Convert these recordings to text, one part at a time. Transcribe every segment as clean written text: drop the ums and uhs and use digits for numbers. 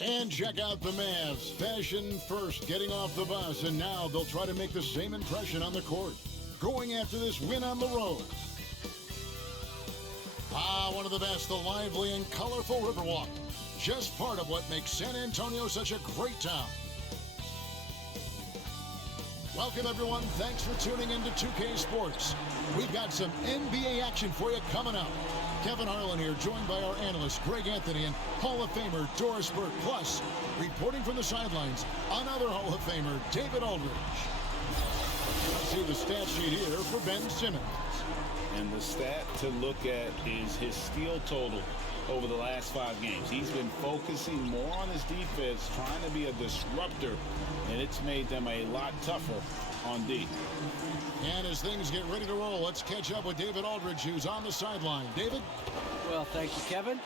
And check out the Mavs. Fashion first, getting off the bus, and now they'll try to make the same impression on the court, going after this win on the road. One of the best, the lively and colorful Riverwalk. Just part of what makes San Antonio such a great town. Welcome, everyone. Thanks for tuning in to 2K Sports. We've got some NBA action for you coming up. Kevin Harlan here, joined by our analyst, Greg Anthony, and Hall of Famer, Doris Burke. Plus, reporting from the sidelines, another Hall of Famer, David Aldridge. Let's see the stat sheet here for Ben Simmons. And the stat to look at is his steal total over the last 5 games. He's been focusing more on his defense, trying to be a disruptor, and it's made them a lot tougher on D. And as things get ready to roll, let's catch up with David Aldridge, who's on the sideline. David? Well, thank you, Kevin.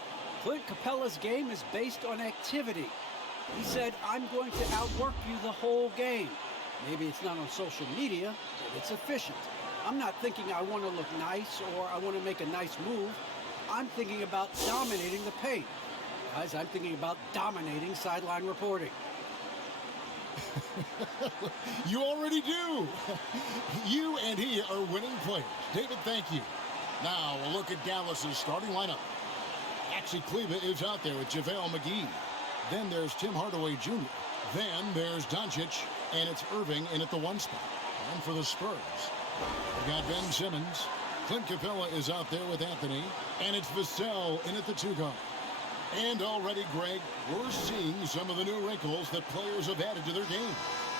Clint Capella's game is based on activity. He said, I'm going to outwork you the whole game. Maybe it's not on social media, but it's efficient. I'm not thinking I want to look nice or I want to make a nice move. I'm thinking about dominating the paint. Guys, I'm thinking about dominating sideline reporting. You already do. You and he are winning players. David, thank you. Now we'll look at Dallas's starting lineup. Actually, Kleba is out there with JaVale McGee. Then there's Tim Hardaway Jr. Then there's Doncic, and it's Irving in at the 1 spot. And for the Spurs, we got Ben Simmons. Clint Capella is out there with Anthony, and it's Vassell in at the 2 guard. And already, Greg, we're seeing some of the new wrinkles that players have added to their game.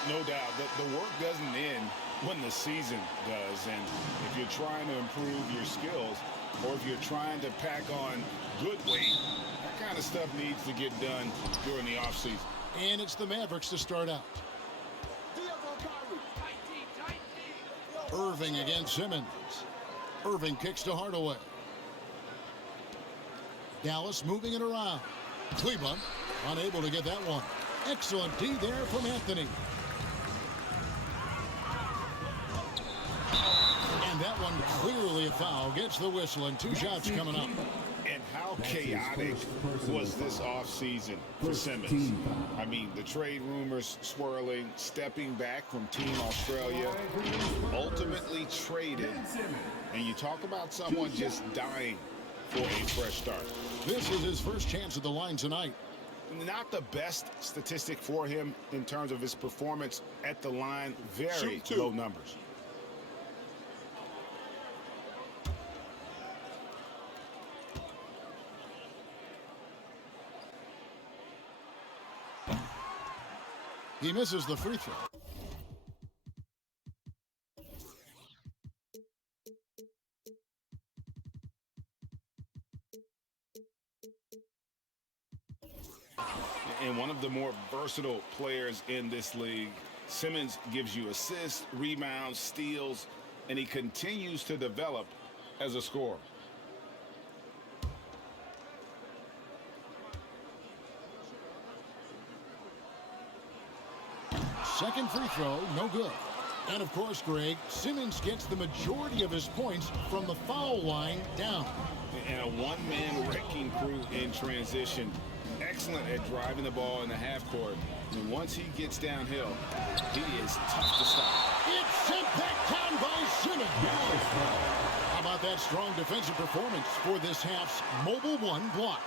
No doubt. The work doesn't end when the season does. And if you're trying to improve your skills, or if you're trying to pack on good weight, that kind of stuff needs to get done during the offseason. And it's the Mavericks to start out. Irving against Simmons. Irving kicks to Hardaway. Dallas moving it around. Kleba unable to get that one. Excellent D there from Anthony. And that one clearly a foul. Gets the whistle and 2 shots coming up. And how chaotic was this offseason for Simmons? I mean, the trade rumors swirling, stepping back from Team Australia, ultimately traded. And you talk about someone just dying for a fresh start. This is his first chance at the line tonight. Not the best statistic for him in terms of his performance at the line. Very low numbers. He misses the free throw. And one of the more versatile players in this league, Simmons gives you assists, rebounds, steals, and he continues to develop as a scorer. Second free throw, no good. And of course, Greg, Simmons gets the majority of his points from the foul line down. And a one-man wrecking crew in transition. Excellent at driving the ball in the half court. And once he gets downhill, he is tough to stop. It's sent back down by Simmons. How about that strong defensive performance for this half's Mobile 1 block?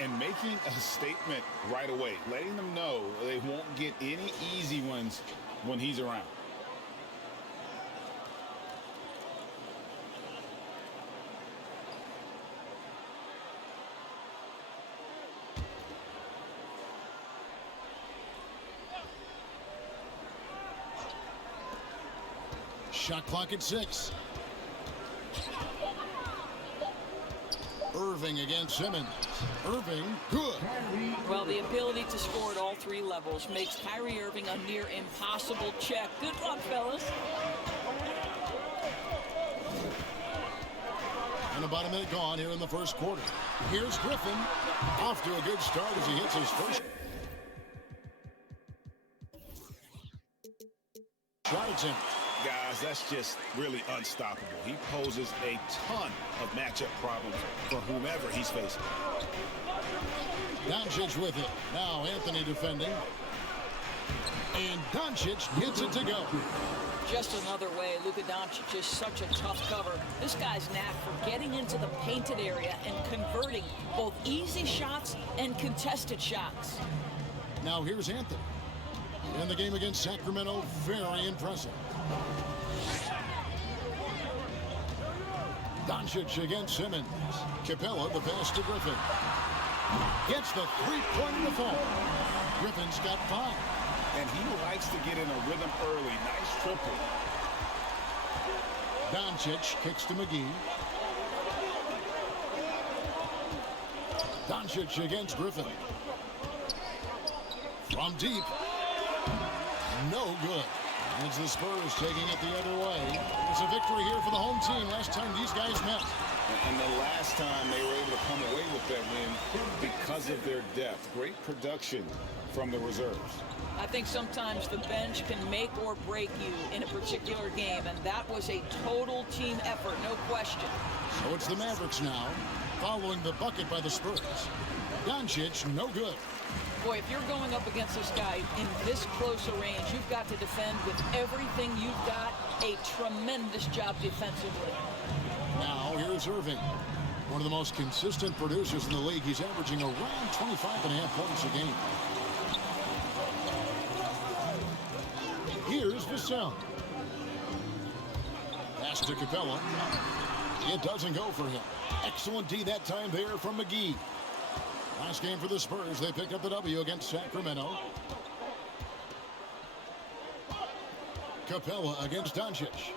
And making a statement right away, letting them know they won't get any easy ones when he's around. Shot clock at 6. Irving against Simmons. Irving, good. Well, the ability to score at all 3 levels makes Kyrie Irving a near impossible check. Good luck, fellas. And about a minute gone here in the first quarter. Here's Griffin. Off to a good start as he hits his first shot attempt. Guys, that's just really unstoppable. He poses a ton of matchup problems for whomever he's facing. Doncic with it. Now Anthony defending. And Doncic gets it to go. Just another way, Luka Doncic is such a tough cover. This guy's knack for getting into the painted area and converting both easy shots and contested shots. Now here's Anthony. In the game against Sacramento, very impressive. Doncic against Simmons. Capella, the pass to Griffin. Gets the three-pointer to fall. Griffin's got 5. And he likes to get in a rhythm early. Nice triple. Doncic kicks to McGee. Doncic against Griffin. From deep. No good. It's the Spurs taking it the other way. It's a victory here for the home team. Last time these guys met. And the last time they were able to come away with that win because of their depth. Great production from the reserves. I think sometimes the bench can make or break you in a particular game, and that was a total team effort, no question. So it's the Mavericks now, following the bucket by the Spurs. Doncic, no good. Boy, if you're going up against this guy in this close a range, you've got to defend with everything you've got. A tremendous job defensively. Now here's Irving, one of the most consistent producers in the league. He's averaging around 25.5 points a game. Here's Vassell. Pass to Capella. It doesn't go for him. Excellent D that time there from McGee. Last game for the Spurs. They picked up the W against Sacramento. Capella against Doncic.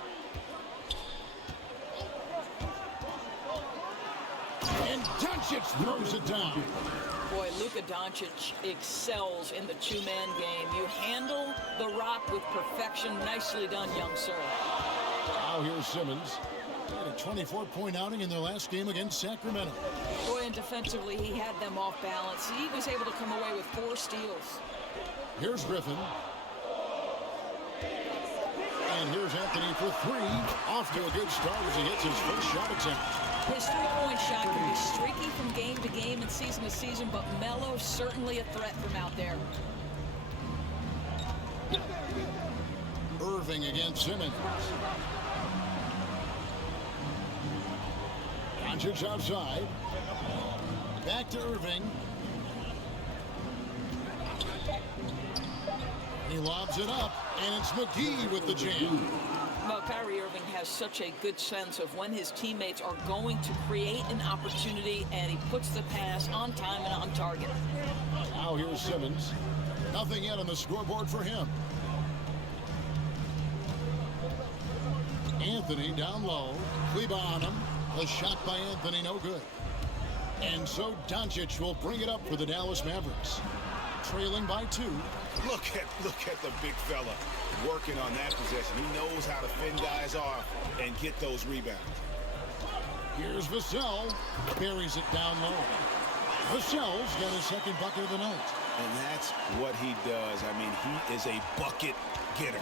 And Doncic throws it down. Boy, Luka Doncic excels in the two-man game. You handle the rock with perfection. Nicely done, young sir. Now here's Simmons. He had a 24-point outing in their last game against Sacramento. Boy, and defensively, he had them off balance. He was able to come away with 4 steals. Here's Griffin. And here's Anthony for 3. Off to a good start as he hits his first shot attempt. His three-point shot can be streaky from game to game and season to season, but Melo's certainly a threat from out there. Irving against Simmons. Doncic outside. Back to Irving. He lobs it up, and it's McGee with the jam. Well, Kyrie Irving has such a good sense of when his teammates are going to create an opportunity, and he puts the pass on time and on target. Now here's Simmons. Nothing yet on the scoreboard for him. Anthony down low. Kleba on him. A shot by Anthony, no good. And so Doncic will bring it up for the Dallas Mavericks. Trailing by 2. Look at the big fella working on that possession. He knows how to fend guys off and get those rebounds. Here's Vassell. Buries it down low. Vassell's got his second bucket of the night. And that's what he does. I mean, he is a bucket getter.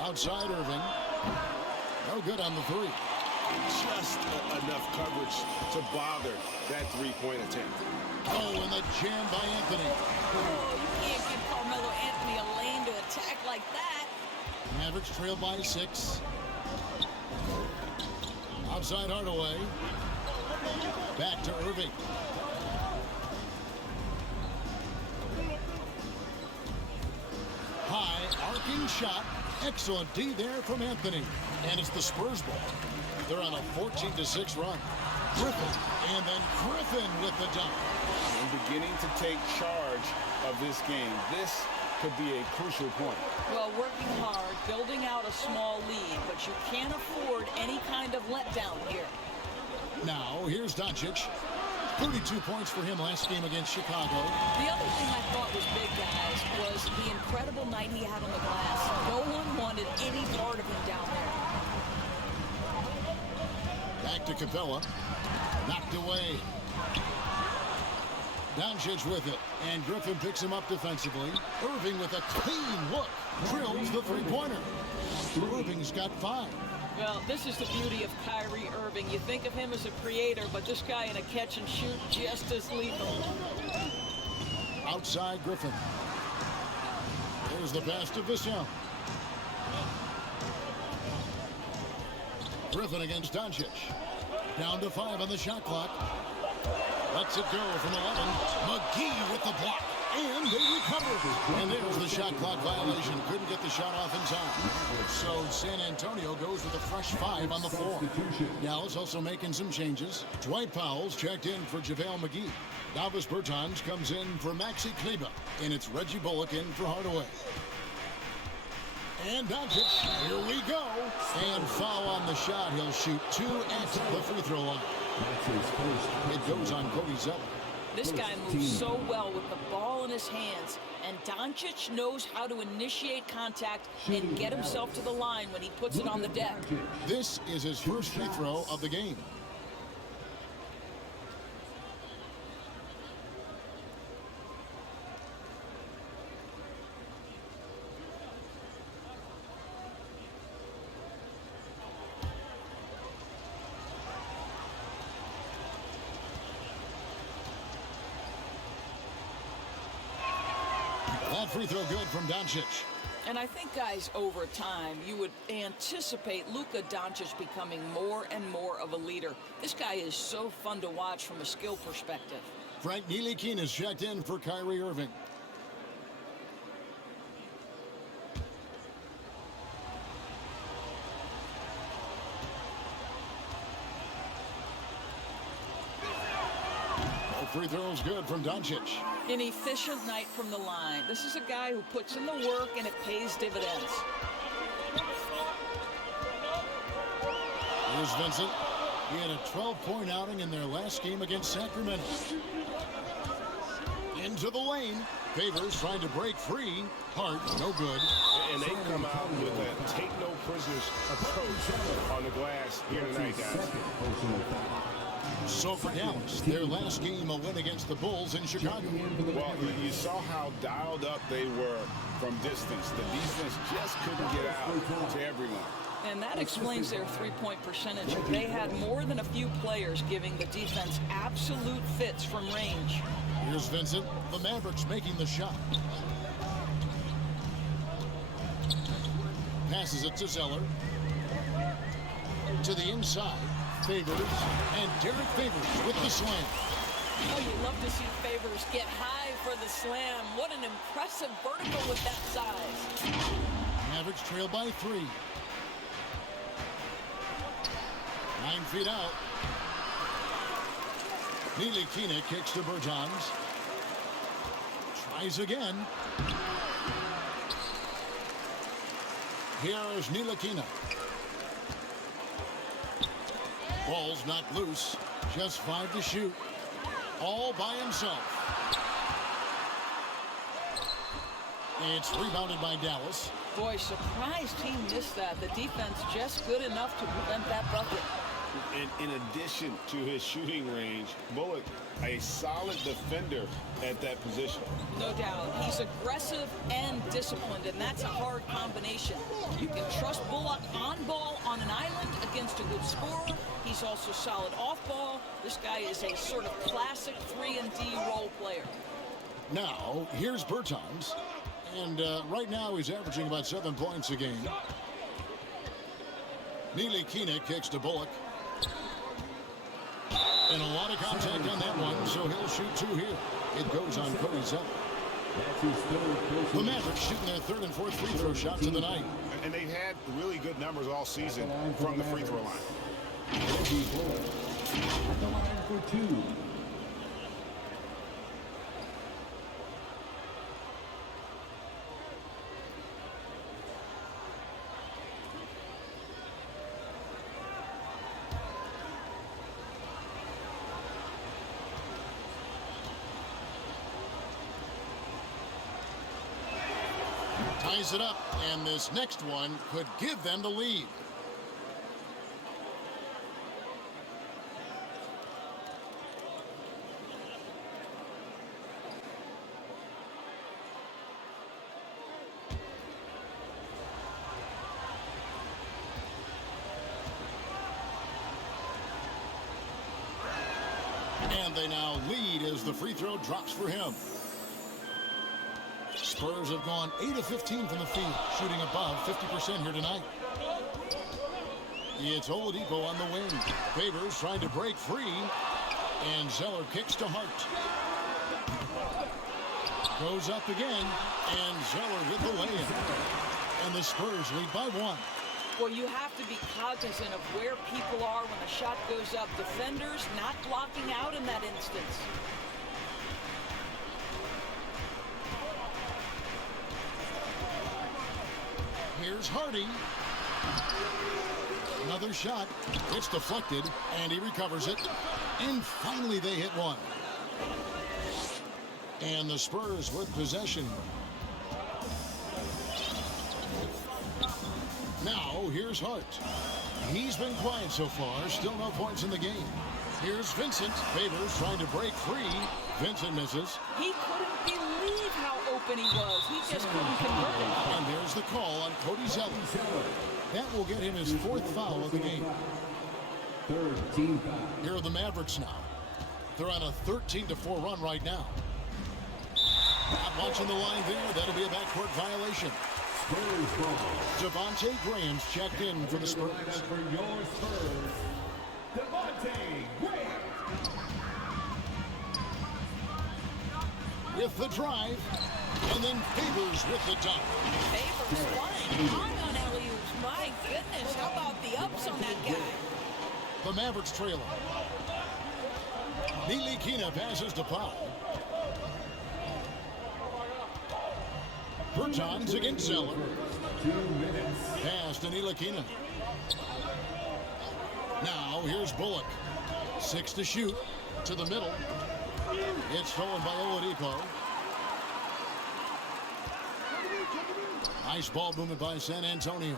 Outside Irving. No good on the 3. Just enough coverage to bother that three-point attempt. Oh, and the jam by Anthony. Oh, you can't give Carmelo Anthony a lane to attack like that. Mavericks trail by 6. Outside Hardaway. Back to Irving. High arcing shot. Excellent D there from Anthony. And it's the Spurs ball. They're on a 14-6 run. Griffin. And then Griffin with the dunk. And beginning to take charge of this game. This could be a crucial point. Well, working hard, building out a small lead, but you can't afford any kind of letdown here. Now, here's Doncic. 32 points for him last game against Chicago. The other thing I thought was big, guys, was the incredible night he had on the glass. No one wanted any part of him down there. Back to Capella. Knocked away. Doncic with it. And Griffin picks him up defensively. Irving with a clean look. Drills the three-pointer. Irving's got 5. Well, this is the beauty of Kyrie Irving. You think of him as a creator, but this guy in a catch and shoot just as lethal. Outside Griffin. There's the pass to Vissel. Griffin against Doncic. Down to 5 on the shot clock. Lets it go from 11. McGee with the block. And they recover. And there's the shot clock violation. Couldn't get the shot off in time. So San Antonio goes with a fresh 5 on the floor. Dallas also making some changes. Dwight Powell's checked in for JaVale McGee. Davis Bertans comes in for Maxi Kleber. And it's Reggie Bullock in for Hardaway. And Doncic, here we go. And foul on the shot. He'll shoot 2 at the free throw line. It goes on Cody Zeller. This guy moves so well with the ball in his hands, and Doncic knows how to initiate contact and get himself to the line when he puts it on the deck. This is his first free throw of the game. That free throw good from Doncic. And I think, guys, over time, you would anticipate Luka Doncic becoming more and more of a leader. This guy is so fun to watch from a skill perspective. Frank Ntilikina is checked in for Kyrie Irving. Free throws good from Doncic. An efficient night from the line. This is a guy who puts in the work and it pays dividends. Here's Vincent. He had a 12-point outing in their last game against Sacramento. Into the lane. Favors trying to break free. Hart, no good. And they come out with a take-no-prisoners approach on the glass here tonight, guys. So for Dallas, their last game a win against the Bulls in Chicago. Well, you saw how dialed up they were from distance. The defense just couldn't get out to everyone. And that explains their three-point percentage. They had more than a few players giving the defense absolute fits from range. Here's Vincent. The Mavericks making the shot. Passes it to Zeller. To the inside. Favors. And Derek Favors with the slam. Oh, you love to see Favors get high for the slam. What an impressive vertical with that size. Mavericks trail by 3. 9 feet out. Ntilikina kicks to Bertans. Tries again. Here's Ntilikina. Ball's not loose. Just 5 to shoot. All by himself. It's rebounded by Dallas. Boy, surprised he missed that. The defense just good enough to prevent that bucket. In addition to his shooting range, Bullock, a solid defender at that position. No doubt. He's aggressive and disciplined, and that's a hard combination. You can trust Bullock on ball on an island against a good scorer. He's also solid off ball. This guy is a sort of classic 3-and-D role player. Now, here's Bertans. And right now he's averaging about 7 points a game. Ntilikina kicks to Bullock. And a lot of contact on that one, so he'll shoot 2 here. It goes on Cody Zeller. The Mavericks shooting their 3rd and 4th free throw shots of the night. And they've had really good numbers all season from the free throw line. At the line for 2. Ties it up, and this next one could give them the lead. And they now lead as the free throw drops for him. Spurs have gone 8 of 15 from the field, shooting above 50% here tonight. It's Oladipo on the wing. Favors trying to break free. And Zeller kicks to Hart. Goes up again. And Zeller with the lay-in. And the Spurs lead by 1. Well, you have to be cognizant of where people are when the shot goes up. Defenders not blocking out in that instance. Here's Hardy. Another shot. It's deflected, and he recovers it. And finally they hit one. And the Spurs with possession. Now, here's Hart. He's been quiet so far. Still no points in the game. Here's Vincent. Favors trying to break free. Vincent misses. He couldn't believe how open he was. He just couldn't convert it. And there's the call on Cody Zeller. That will get him his 4th foul of the game. Third team foul. Here are the Mavericks now. They're on a 13-4 run right now. Not watching the line there. That'll be a backcourt violation. Devontae Graham's checked in for the Spurs. For your Spurs, Devontae Graham. With the drive, and then Favors with the dunk. Favors flying high on alley-oops. My goodness, how about the ups on that guy? The Mavericks trailer. Ntilikina passes to Powell. Bertans against Zeller. 2 minutes. Pass to Ntilikina. Now here's Bullock. 6 to shoot. To the middle. It's stolen by Oladipo. Nice ball movement by San Antonio.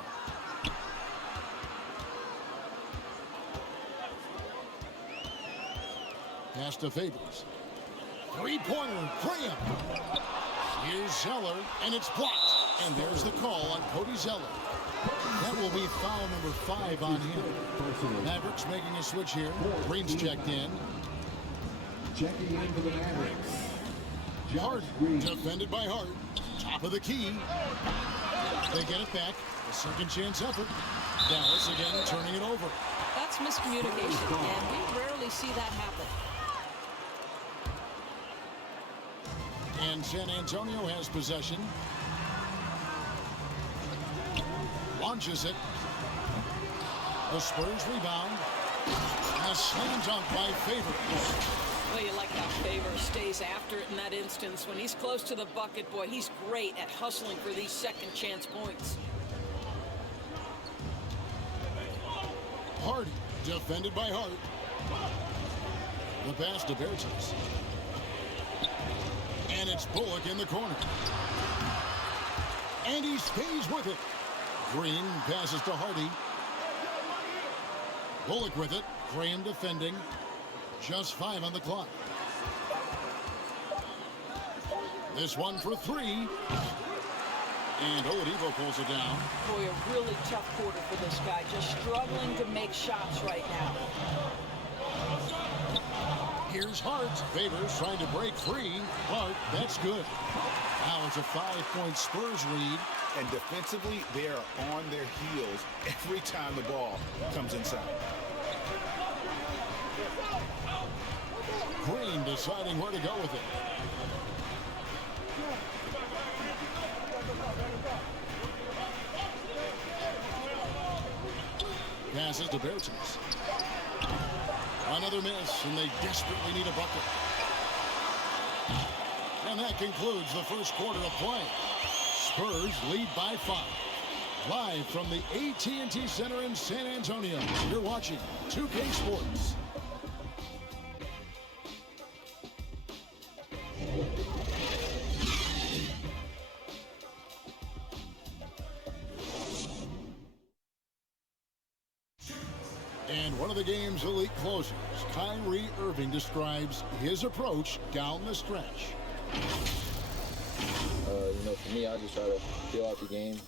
Pass to Favors. Three-pointer, Graham. Here's Zeller, and it's blocked. And there's the call on Cody Zeller. That will be foul number 5 on him. Mavericks making a switch here. Green's checked in. Checking in for the Mavericks. Hart, defended by Hart. Top of the key. They get it back. A second chance effort. Dallas again turning it over. That's miscommunication, and we rarely see that happen. And San Antonio has possession. Launches it. The Spurs rebound. And a slam dunk by Favors. Well, you like how Favors stays after it in that instance. When he's close to the bucket, boy, he's great at hustling for these second chance points. Hardy, defended by Hart. The pass to Bertans. And it's Bullock in the corner. And he stays with it. Green passes to Hardy. Bullock with it. Graham defending. Just 5 on the clock. This one for 3. And Oladipo pulls it down. Boy, a really tough quarter for this guy. Just struggling to make shots right now. Here's Hart. Favors trying to break free. Hart, that's good. Now it's a 5-point Spurs lead. And defensively, they are on their heels every time the ball comes inside. Green deciding where to go with it. Passes to Bertans. Another miss, and they desperately need a bucket. And that concludes the first quarter of play. Spurs lead by 5. Live from the AT&T Center in San Antonio, you're watching 2K Sports. And one of the game's elite closers, Kyrie Irving, describes his approach down the stretch. For me, I just try to feel out the game,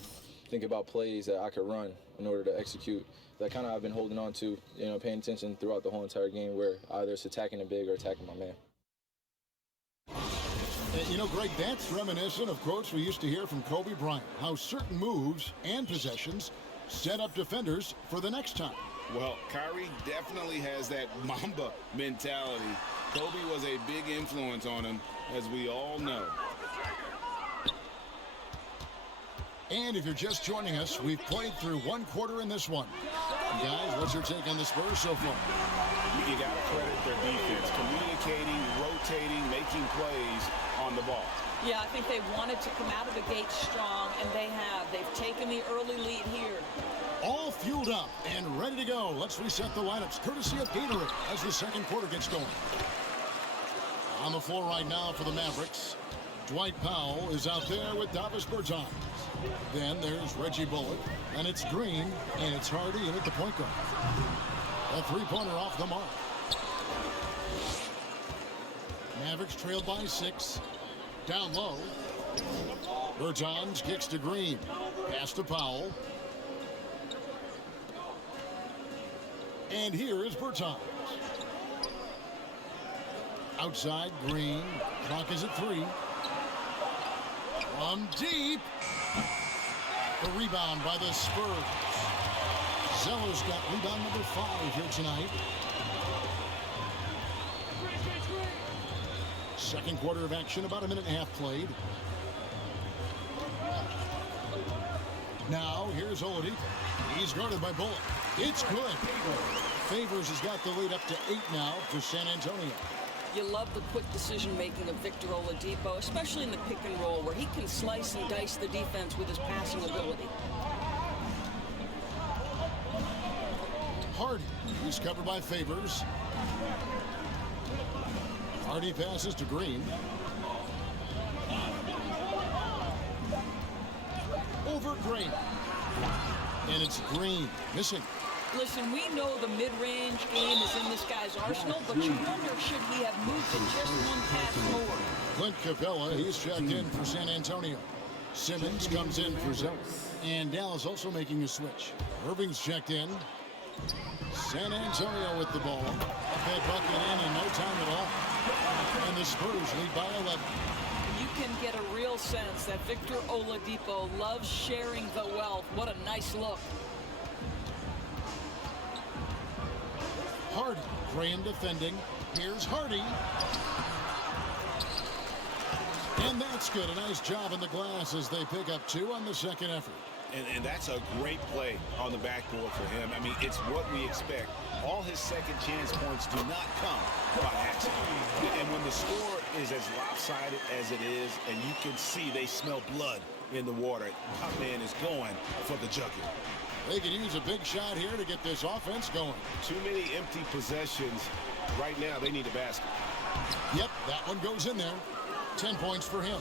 think about plays that I could run in order to execute. That kind of I've been holding on to, paying attention throughout the whole entire game where either it's attacking the big or attacking my man. Greg, that's reminiscent of quotes we used to hear from Kobe Bryant, how certain moves and possessions set up defenders for the next time. Well, Kyrie definitely has that Mamba mentality. Kobe was a big influence on him, as we all know. And if you're just joining us, we've played through one quarter in this one. Guys, what's your take on the Spurs so far? You got to credit their defense, communicating, rotating, making plays on the ball. Yeah, I think they wanted to come out of the gate strong, and they have. They've taken the early lead here. All fueled up and ready to go. Let's reset the lineups, courtesy of Gatorade, as the second quarter gets going. On the floor right now for the Mavericks, Dwight Powell is out there with Davis Bertans. Then there's Reggie Bullock, and it's Green, and it's Hardy in at the point guard. A three-pointer off the mark. Mavericks trailed by 6. Down low. Bertans kicks to Green. Pass to Powell. And here is Bertans. Outside, Green. Clock is at 3. From deep. The rebound by the Spurs. Zeller's got rebound number 5 here tonight. Second quarter of action, about a minute and a half played. Now, here's Oladipo. He's guarded by Bullock. It's good. Favors has got the lead up to 8 now for San Antonio. You love the quick decision-making of Victor Oladipo, especially in the pick and roll, where he can slice and dice the defense with his passing ability. Hardy, he's covered by Favors. Hardy passes to Green. Over Green. And it's Green missing. Listen, we know the mid-range game is in this guy's arsenal, but you wonder, should he have moved it just one pass more? Clint Capella, he's checked in for San Antonio. Simmons comes in for Zeller. And Dallas also making a switch. Irving's checked in. San Antonio with the ball. Up that bucket in no time at all. And the Spurs lead by 11. You can get a real sense that Victor Oladipo loves sharing the wealth. What a nice look. Hardy, Graham defending. Here's Hardy. And that's good. A nice job in the glass as they pick up 2 on the second effort. And that's a great play on the backboard for him. I mean, it's what we expect. All his second chance points do not come by accident. And when the score is as lopsided as it is, and you can see they smell blood in the water, top man is going for the jugular. They can use a big shot here to get this offense going. Too many empty possessions. Right now, they need a basket. Yep, that one goes in there. 10 points for him.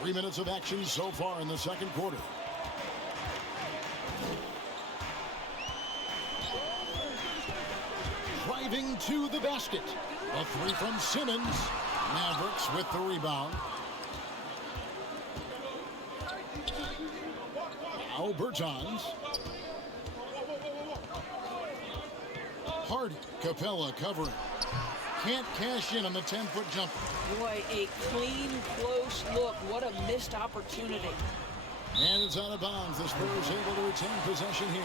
3 minutes of action so far in the second quarter. Driving to the basket. A 3 from Simmons. Mavericks with the rebound. Now Bertans. Hardy. Capella covering. Can't cash in on the 10-foot jumper. Boy, a clean, close look. What a missed opportunity. And it's out of bounds. The Spurs able to retain possession here.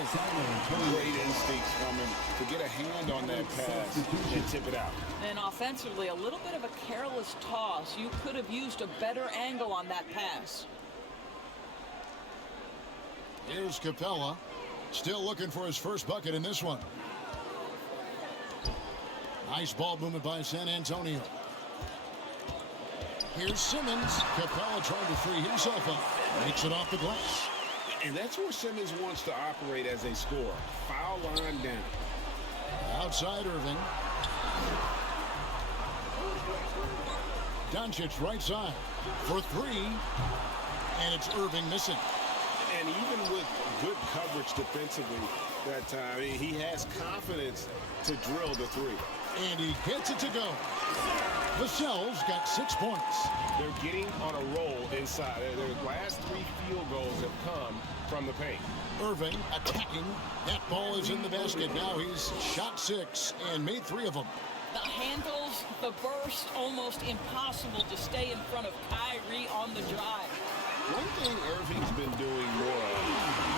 Great instincts from him to get a hand on that pass and tip it out. And offensively, a little bit of a careless toss. You could have used a better angle on that pass. Here's Capella. Still looking for his first bucket in this one. Nice ball movement by San Antonio. Here's Simmons. Capella trying to free himself up. Makes it off the glass. And that's where Simmons wants to operate as a scorer. Foul line down. Outside Irving. Doncic right side for 3. And it's Irving missing. And even with good coverage defensively that time, he has confidence to drill the 3. And he gets it to go. Vassell's got 6 points. They're getting on a roll inside. Their last 3 field goals have come from the paint. Irving attacking. That ball is in the basket. Now he's shot 6 and made 3 of them. The handles, the burst, almost impossible to stay in front of Kyrie on the drive. One thing Irving's been doing more of,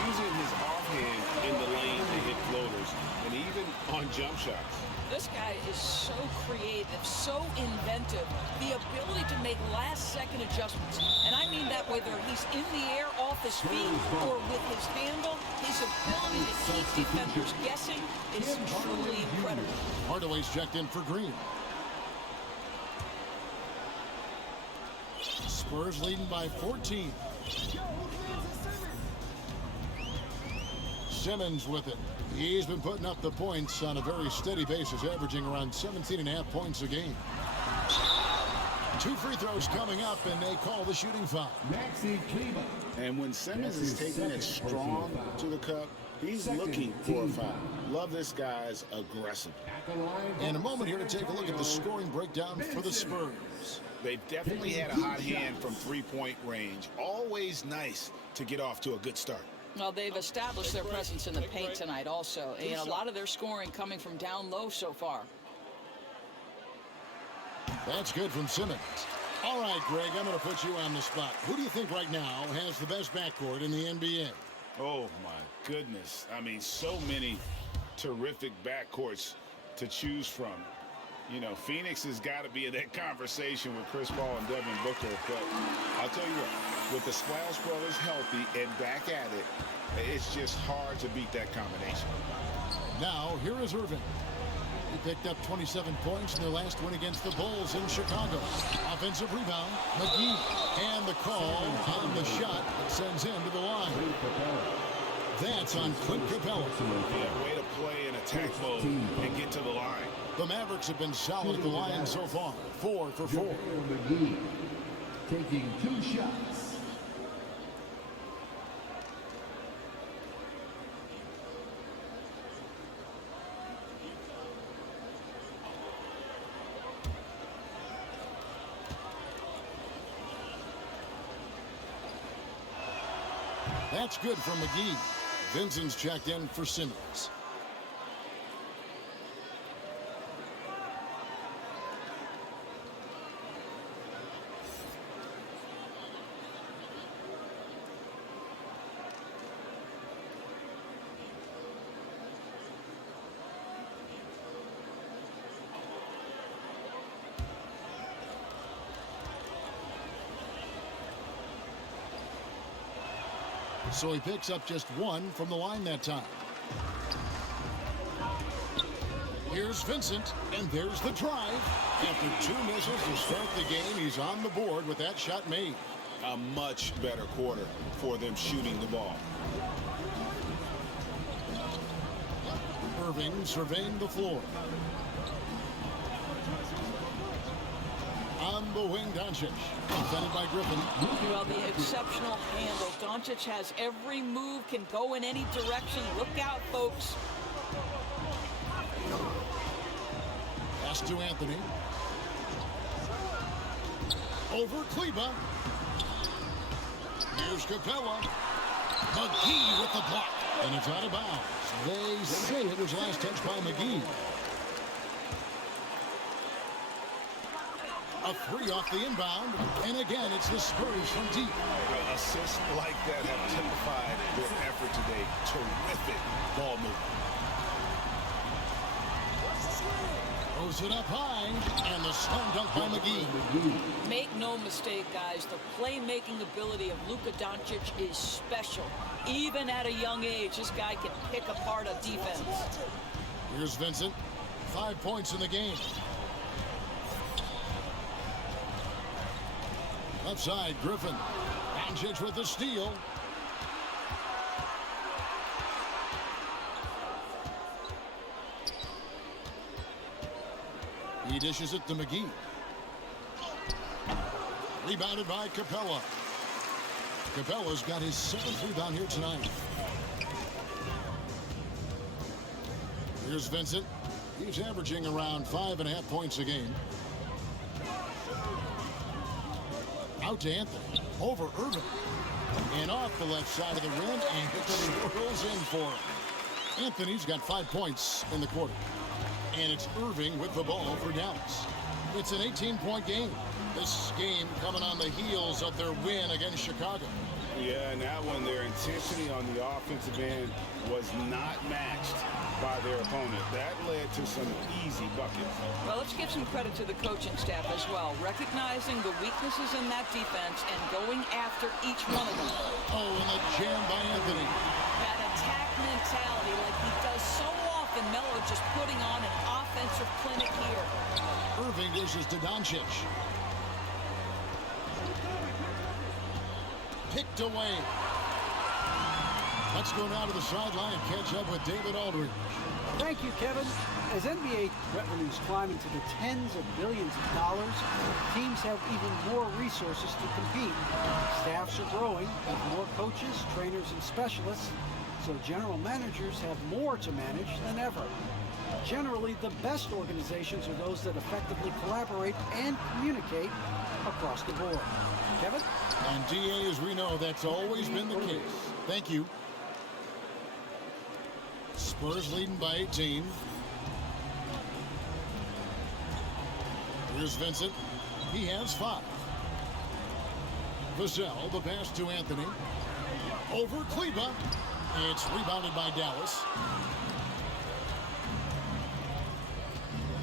using his offhand in the lane to hit floaters, and even on jump shots. This guy is so creative, so inventive, the ability to make last-second adjustments. And I mean that whether he's in the air off his feet or with his handle, his ability to keep defenders guessing is truly incredible. Hardaway's checked in for Green. Spurs leading by 14. Simmons with it. He's been putting up the points on a very steady basis, averaging around 17.5 points a game. 2 free throws coming up, and they call the shooting foul. And when Simmons is taking it strong to the cup, he's looking for a foul. Love this guy's aggressive. In a moment here to take a look at the scoring breakdown for the Spurs. They've definitely had a hot hand from three-point range. Always nice to get off to a good start. Well, they've established their presence in the paint tonight also. And a lot of their scoring coming from down low so far. That's good from Simmons. All right, Greg, I'm going to put you on the spot. Who do you think right now has the best backcourt in the NBA? Oh, my goodness. I mean, so many terrific backcourts to choose from. You know, Phoenix has got to be in that conversation with Chris Paul and Devin Booker. But I'll tell you what, with the Splash Brothers healthy and back at it, it's just hard to beat that combination. Now, here is Irving. He picked up 27 points in their last win against the Bulls in Chicago. Offensive rebound, McGee. And the call on the shot that sends him to the line. That's on Clint Capella. Yeah, way to play in attack mode and get to the line. The Mavericks have been solid at the line so far. 4 for 4. McGee taking 2 shots. That's good from McGee. Vincent's checked in for Simmons. So he picks up just 1 from the line that time. Here's Vincent, and there's the drive. After 2 misses to start the game, he's on the board with that shot made. A much better quarter for them shooting the ball. Irving surveying the floor. On the wing, Doncic. Defended by Griffin. Well, the exceptional handle. Doncic has every move, can go in any direction. Look out, folks. Pass to Anthony. Over Kleba. Here's Capella. McGee with the block. And it's out of bounds. They say it was last touched by McGee. A 3 off the inbound, and again, it's the Spurs from deep. Assists like that have typified their effort today. Terrific ball movement. Throws it up high, and the slam dunk by McGee. Make no mistake, guys, the playmaking ability of Luka Doncic is special. Even at a young age, this guy can pick apart a defense. Here's Vincent. 5 points in the game. Left side, Griffin. Doncic with the steal. He dishes it to McGee. Rebounded by Capella. Capella's got his 7th rebound here tonight. Here's Vincent. He's averaging around 5.5 points a game. Out to Anthony. Over Irving. And off the left side of the rim. And it swirls in for him. Anthony's got 5 points in the quarter. And it's Irving with the ball for Dallas. It's an 18-point game. This game coming on the heels of their win against Chicago. Yeah, and that one, their intensity on the offensive end was not matched by their opponent. That led to some easy buckets. Well, let's give some credit to the coaching staff as well, recognizing the weaknesses in that defense and going after each one of them. Oh, and the jam by Anthony. That attack mentality like he does so often. Melo just putting on an offensive clinic here. Irving dishes to Doncic. Picked away. Let's go now to the sideline and catch up with David Aldridge. Thank you, Kevin. As NBA revenues climb into the tens of billions of dollars, teams have even more resources to compete. Staffs are growing with more coaches, trainers, and specialists, so general managers have more to manage than ever. Generally, the best organizations are those that effectively collaborate and communicate across the board. Kevin? And DA, as we know, that's always been the case. Thank you. Spurs leading by 18. Here's Vincent. He has 5. Vassell, the pass to Anthony. Over Kleba. It's rebounded by Dallas.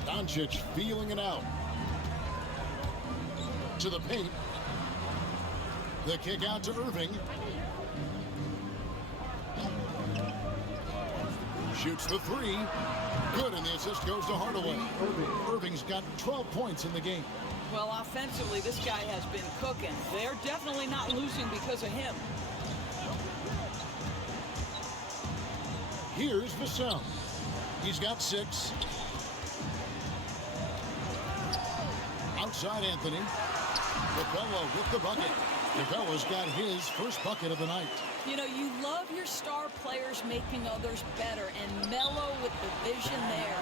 Doncic feeling it out. To the paint. The kick out to Irving. Shoots the 3. Good, and the assist goes to Hardaway. Irving's got 12 points in the game. Well, offensively, this guy has been cooking. They're definitely not losing because of him. Here's Vassell. He's got 6. Outside Anthony. Capella with the bucket. Capella's got his first bucket of the night. You know, you love your star players making others better, and Melo with the vision there.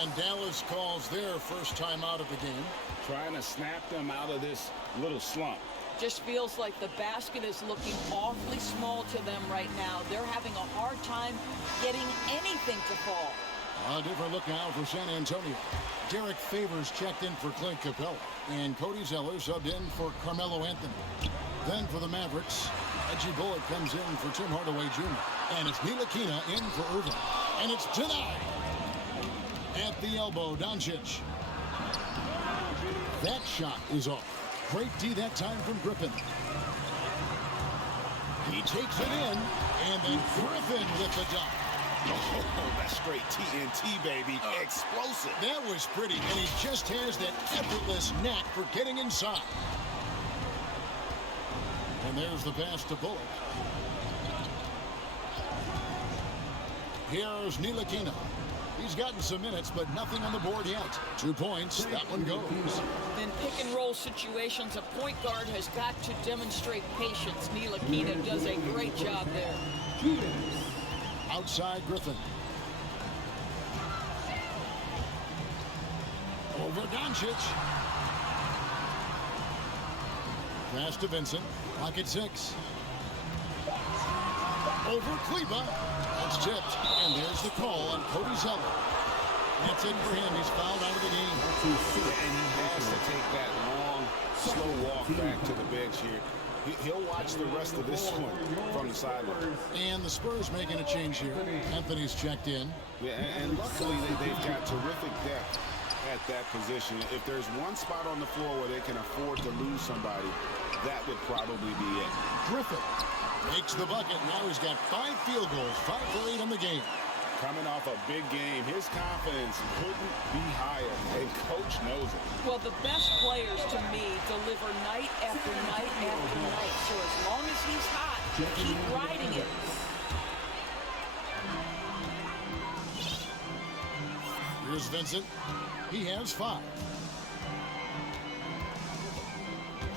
And Dallas calls their first time out of the game. Trying to snap them out of this little slump. Just feels like the basket is looking awfully small to them right now. They're having a hard time getting anything to fall. A different look now for San Antonio. Derek Favors checked in for Clint Capella. And Cody Zeller subbed in for Carmelo Anthony. Then for the Mavericks, Reggie Bullock comes in for Tim Hardaway Jr. And it's Ntilikina in for Irving. And it's denied. At the elbow, Doncic. That shot is off. Great D that time from Griffin. He takes it in. And then Griffin with the dunk. Oh, that's straight TNT, baby. Explosive. That was pretty, and he just has that effortless knack for getting inside. And there's the pass to Bullock. Here's Ntilikina. He's gotten some minutes, but nothing on the board yet. 2 points. That one goes. In pick and roll situations, a point guard has got to demonstrate patience. Ntilikina does a great job there. Outside Griffin. Over Doncic. Pass to Vincent. Pocket 6. Over Kleba. That's tipped. And there's the call on Cody Zeller. That's it for him. He's fouled out of the game. And he has to take that long, slow walk back to the bench here. He'll watch the rest of this one from the sideline. And the Spurs making a change here. Anthony's checked in. Yeah, and luckily they've got terrific depth at that position. If there's one spot on the floor where they can afford to lose somebody, that would probably be it. Griffin makes the bucket. Now he's got 5 field goals, 5 for 8 on the game. Coming off a big game, his confidence couldn't be higher, and Coach knows it. Well, the best players, to me, deliver night after night after night. So as long as he's hot, keep riding it. Here's Vincent. He has 5.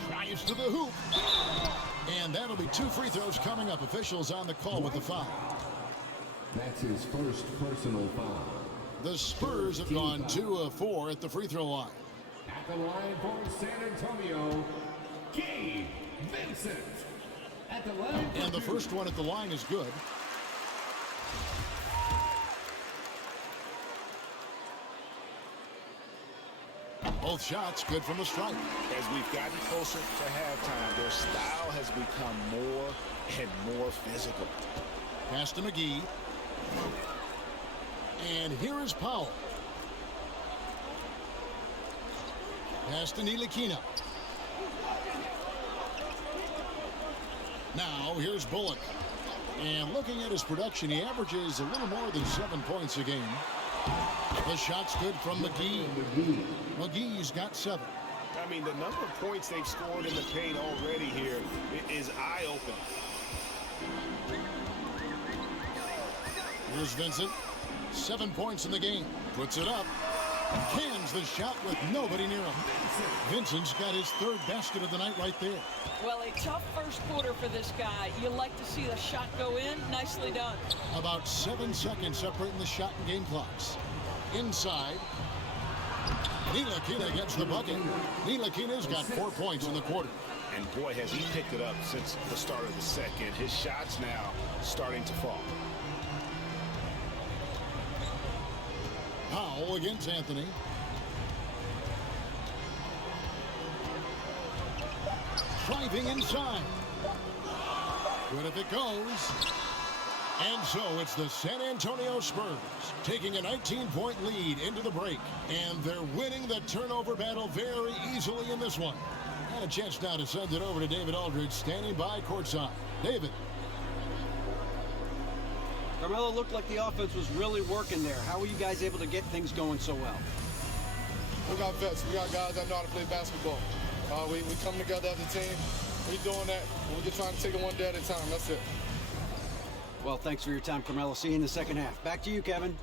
Drives to the hoop. And that'll be 2 free throws coming up. Officials on the call with the foul. That's his first personal foul. The Spurs have gone 2 of 4 at the free throw line. At the line for San Antonio, Gabe Vincent. At the line. And the first one at the line is good. Both shots good from the stripe. As we've gotten closer to halftime, their style has become more and more physical. Pass to McGee. And here is Powell. Pass to Ntilikina. Now here's Bullock. And looking at his production, he averages a little more than 7 points a game. The shot's good from McGee. McGee's got 7. I mean, the number of points they've scored in the paint already here is eye-opening. Here's Vincent. 7 points in the game. Puts it up. Cans the shot with nobody near him. Vincent's got his 3rd basket of the night right there. Well, a tough first quarter for this guy. You like to see the shot go in. Nicely done. About 7 seconds separating the shot and game clocks. Inside. Ntilikina gets the bucket. Ntilikina's got 4 points in the quarter. And boy, has he picked it up since the start of the second. His shots now starting to fall. Powell against Anthony. Driving inside. Good if it goes. And so it's the San Antonio Spurs taking a 19-point lead into the break. And they're winning the turnover battle very easily in this one. And a chance now to send it over to David Aldridge standing by courtside. David. Carmelo, looked like the offense was really working there. How were you guys able to get things going so well? We got vets. We got guys that know how to play basketball. We come together as a team. We're doing that. We're just trying to take it one day at a time. That's it. Well, thanks for your time, Carmelo. See you in the second half. Back to you, Kevin.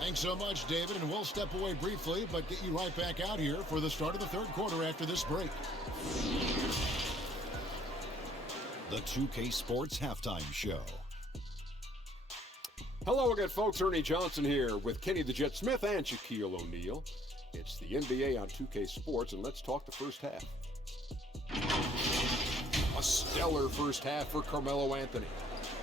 Thanks so much, David, and we'll step away briefly, but get you right back out here for the start of the 3rd quarter after this break. The 2K Sports Halftime Show. Hello again, folks. Ernie Johnson here with Kenny the Jet Smith and Shaquille O'Neal. It's the NBA on 2K Sports, and let's talk the first half. A stellar first half for Carmelo Anthony.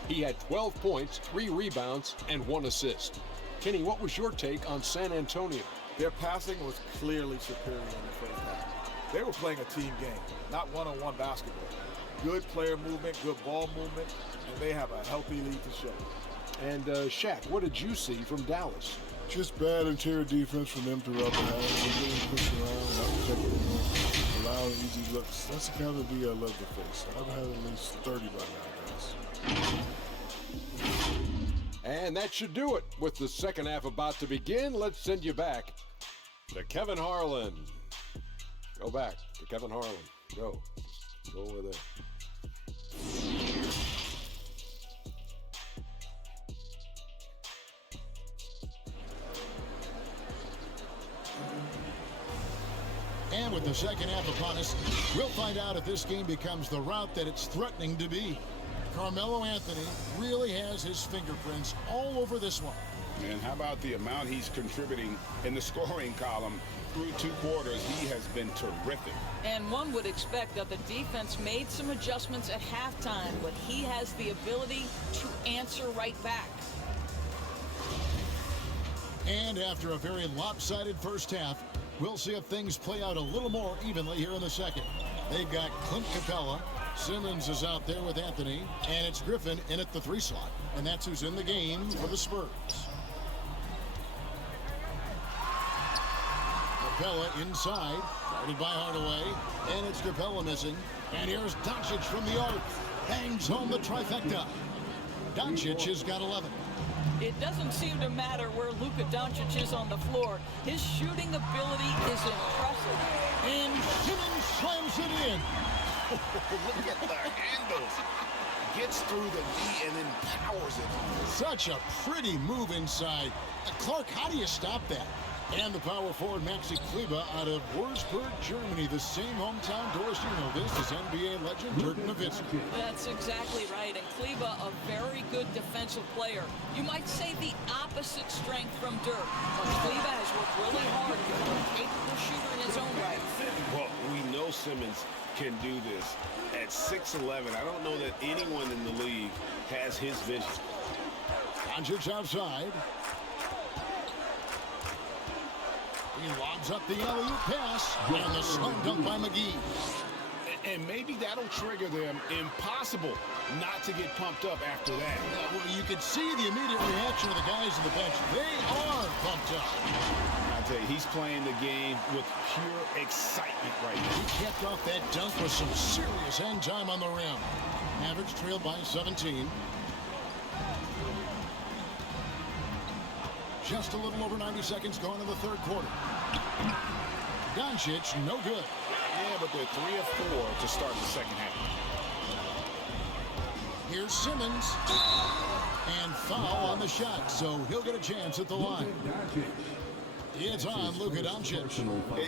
He had 12 points, 3 rebounds, and 1 assist. Kenny, what was your take on San Antonio? Their passing was clearly superior in the first half. They were playing a team game, not one-on-one basketball. Good player movement, good ball movement, and they have a healthy lead to show. And Shaq, what did you see from Dallas? Just bad interior defense from them throughout the half. They're getting pushed around, not protecting them, allowing easy looks. That's the kind of D I love to face. I've had at least 30 by now, guys. And that should do it. With the second half about to begin, let's send you back to Kevin Harlan. Go back to Kevin Harlan. Go. Go over there. And with the second half upon us, we'll find out if this game becomes the route that it's threatening to be. Carmelo Anthony really has his fingerprints all over this one. And how about the amount he's contributing in the scoring column? Through 2 quarters, he has been terrific. And one would expect that the defense made some adjustments at halftime, but he has the ability to answer right back. And after a very lopsided first half, we'll see if things play out a little more evenly here in the second. They've got Clint Capella. Simmons is out there with Anthony, and it's Griffin in at the 3 slot. And that's who's in the game for the Spurs. Capella inside, guarded by Hardaway, and it's Capella missing. And here's Doncic from the arc, bangs home the trifecta. Doncic has got 11. It doesn't seem to matter where Luka Doncic is on the floor. His shooting ability is impressive. And Simmons slams it in. Look at the handles. Gets through the knee and then powers it home. Such a pretty move inside. Clark, how do you stop that? And the power forward, Maxi Kleber, out of Würzburg, Germany, the same hometown Doris, you know this, is NBA legend Dirk Nowitzki. That's exactly right, and Kleber, a very good defensive player. You might say the opposite strength from Dirk, but Kleber has worked really hard to become a capable shooter in his own right. Well, we know Simmons can do this. At 6'11", I don't know that anyone in the league has his vision. Doncic outside. He lobs up the alley-oop pass, and the slam dunk by McGee. And maybe that'll trigger them. Impossible not to get pumped up after that. Well, you could see the immediate reaction of the guys on the bench. They are pumped up. I'll tell you, he's playing the game with pure excitement right now. He kept off that dunk with some serious hang time on the rim. Mavericks trailed by 17. Just a little over 90 seconds gone in the third quarter. Doncic, no good. Yeah, but they're 3 of 4 to start the second half. Here's Simmons. And foul on the shot, so he'll get a chance at the line. It's on Luka Doncic.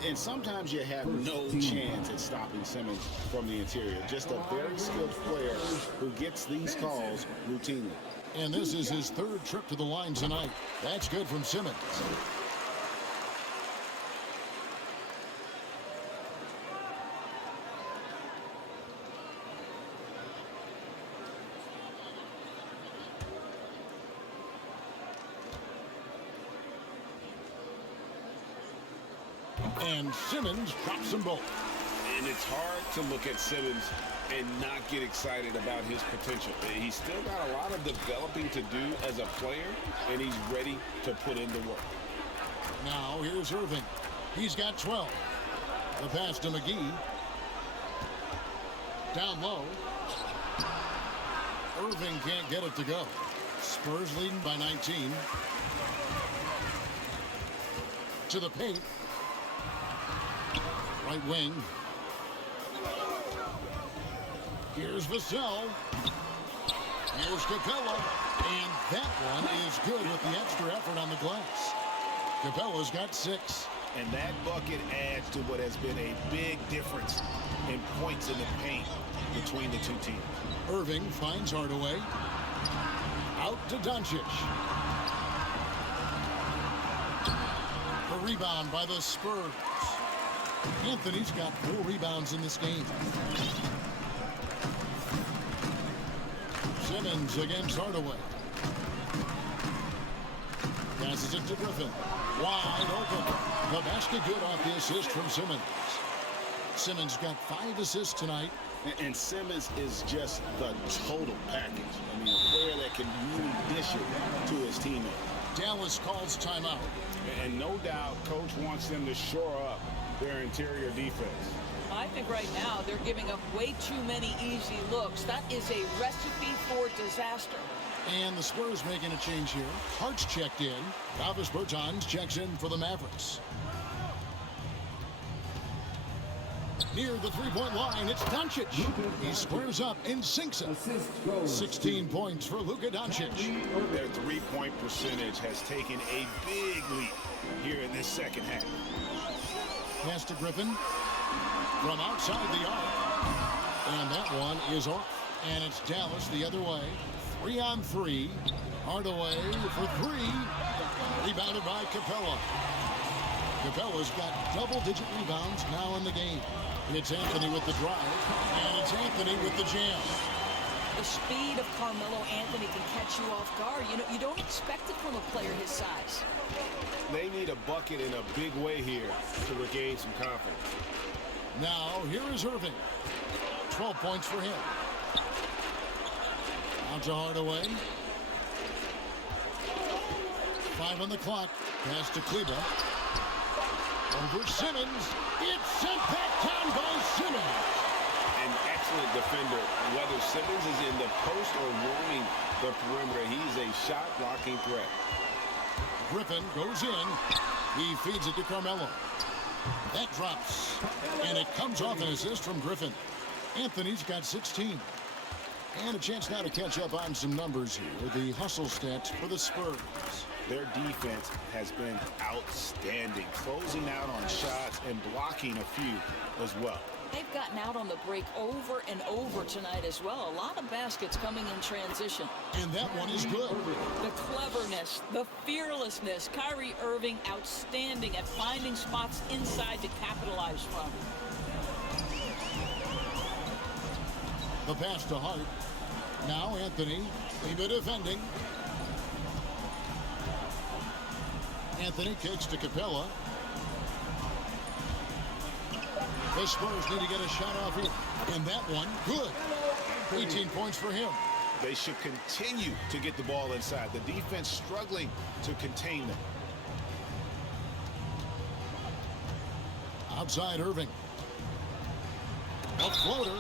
And sometimes you have no chance at stopping Simmons from the interior. Just a very skilled player who gets these calls routinely. And this is his third trip to the line tonight. That's good from Simmons. And Simmons drops them both. And it's hard to look at Simmons and not get excited about his potential. He's still got a lot of developing to do as a player, and he's ready to put in the work. Now here's Irving. He's got 12. The pass to McGee. Down low. Irving can't get it to go. Spurs leading by 19. To the paint. Right wing. Here's Vassell. Here's Capella. And that one is good with the extra effort on the glass. Capella's got 6. And that bucket adds to what has been a big difference in points in the paint between the two teams. Irving finds Hardaway. Out to Doncic. The rebound by the Spurs. Anthony's got 4 rebounds in this game. Simmons against Hardaway. Passes it to Griffin. Wide open. The basket good off the assist from Simmons. Simmons got 5 assists tonight. And Simmons is just the total package. I mean, a player that can really dish it to his teammates. Dallas calls timeout. And no doubt, Coach wants them to shore up their interior defense. I think right now they're giving up way too many easy looks. That is a recipe for disaster. And the Spurs making a change here. Hart's checked in. Davis Bertans checks in for the Mavericks. Near the three-point line, it's Doncic. He squares up and sinks it. 16 points for Luka Doncic. Their three-point percentage has taken a big leap here in this second half. Pass to Griffin from outside the arc. And that one is off. And it's Dallas the other way. 3-on-3. Hardaway for 3. Rebounded by Capella. Capella's got double-digit rebounds now in the game. It's Anthony with the drive, and it's Anthony with the jam. The speed of Carmelo Anthony can catch you off guard. You don't expect it from a player his size. They need a bucket in a big way here to regain some confidence. Now, here is Irving. 12 points for him. Out to Hardaway. 5 on the clock. Pass to Kleber. Over Simmons. It's sent back down by Simmons. An excellent defender. Whether Simmons is in the post or roaming the perimeter, he's a shot-blocking threat. Griffin goes in. He feeds it to Carmelo. That drops. And it comes off an assist from Griffin. Anthony's got 16. And a chance now to catch up on some numbers here. The hustle stats for the Spurs. Their defense has been outstanding, closing out on shots and blocking a few as well. They've gotten out on the break over and over tonight as well. A lot of baskets coming in transition. And that one is good. The cleverness, the fearlessness. Kyrie Irving outstanding at finding spots inside to capitalize from. The pass to Hart. Now Anthony. Kleba defending. Anthony kicks to Capella. The Spurs need to get a shot off here. And that one, good. 18 points for him. They should continue to get the ball inside. The defense struggling to contain them. Outside Irving. A floater,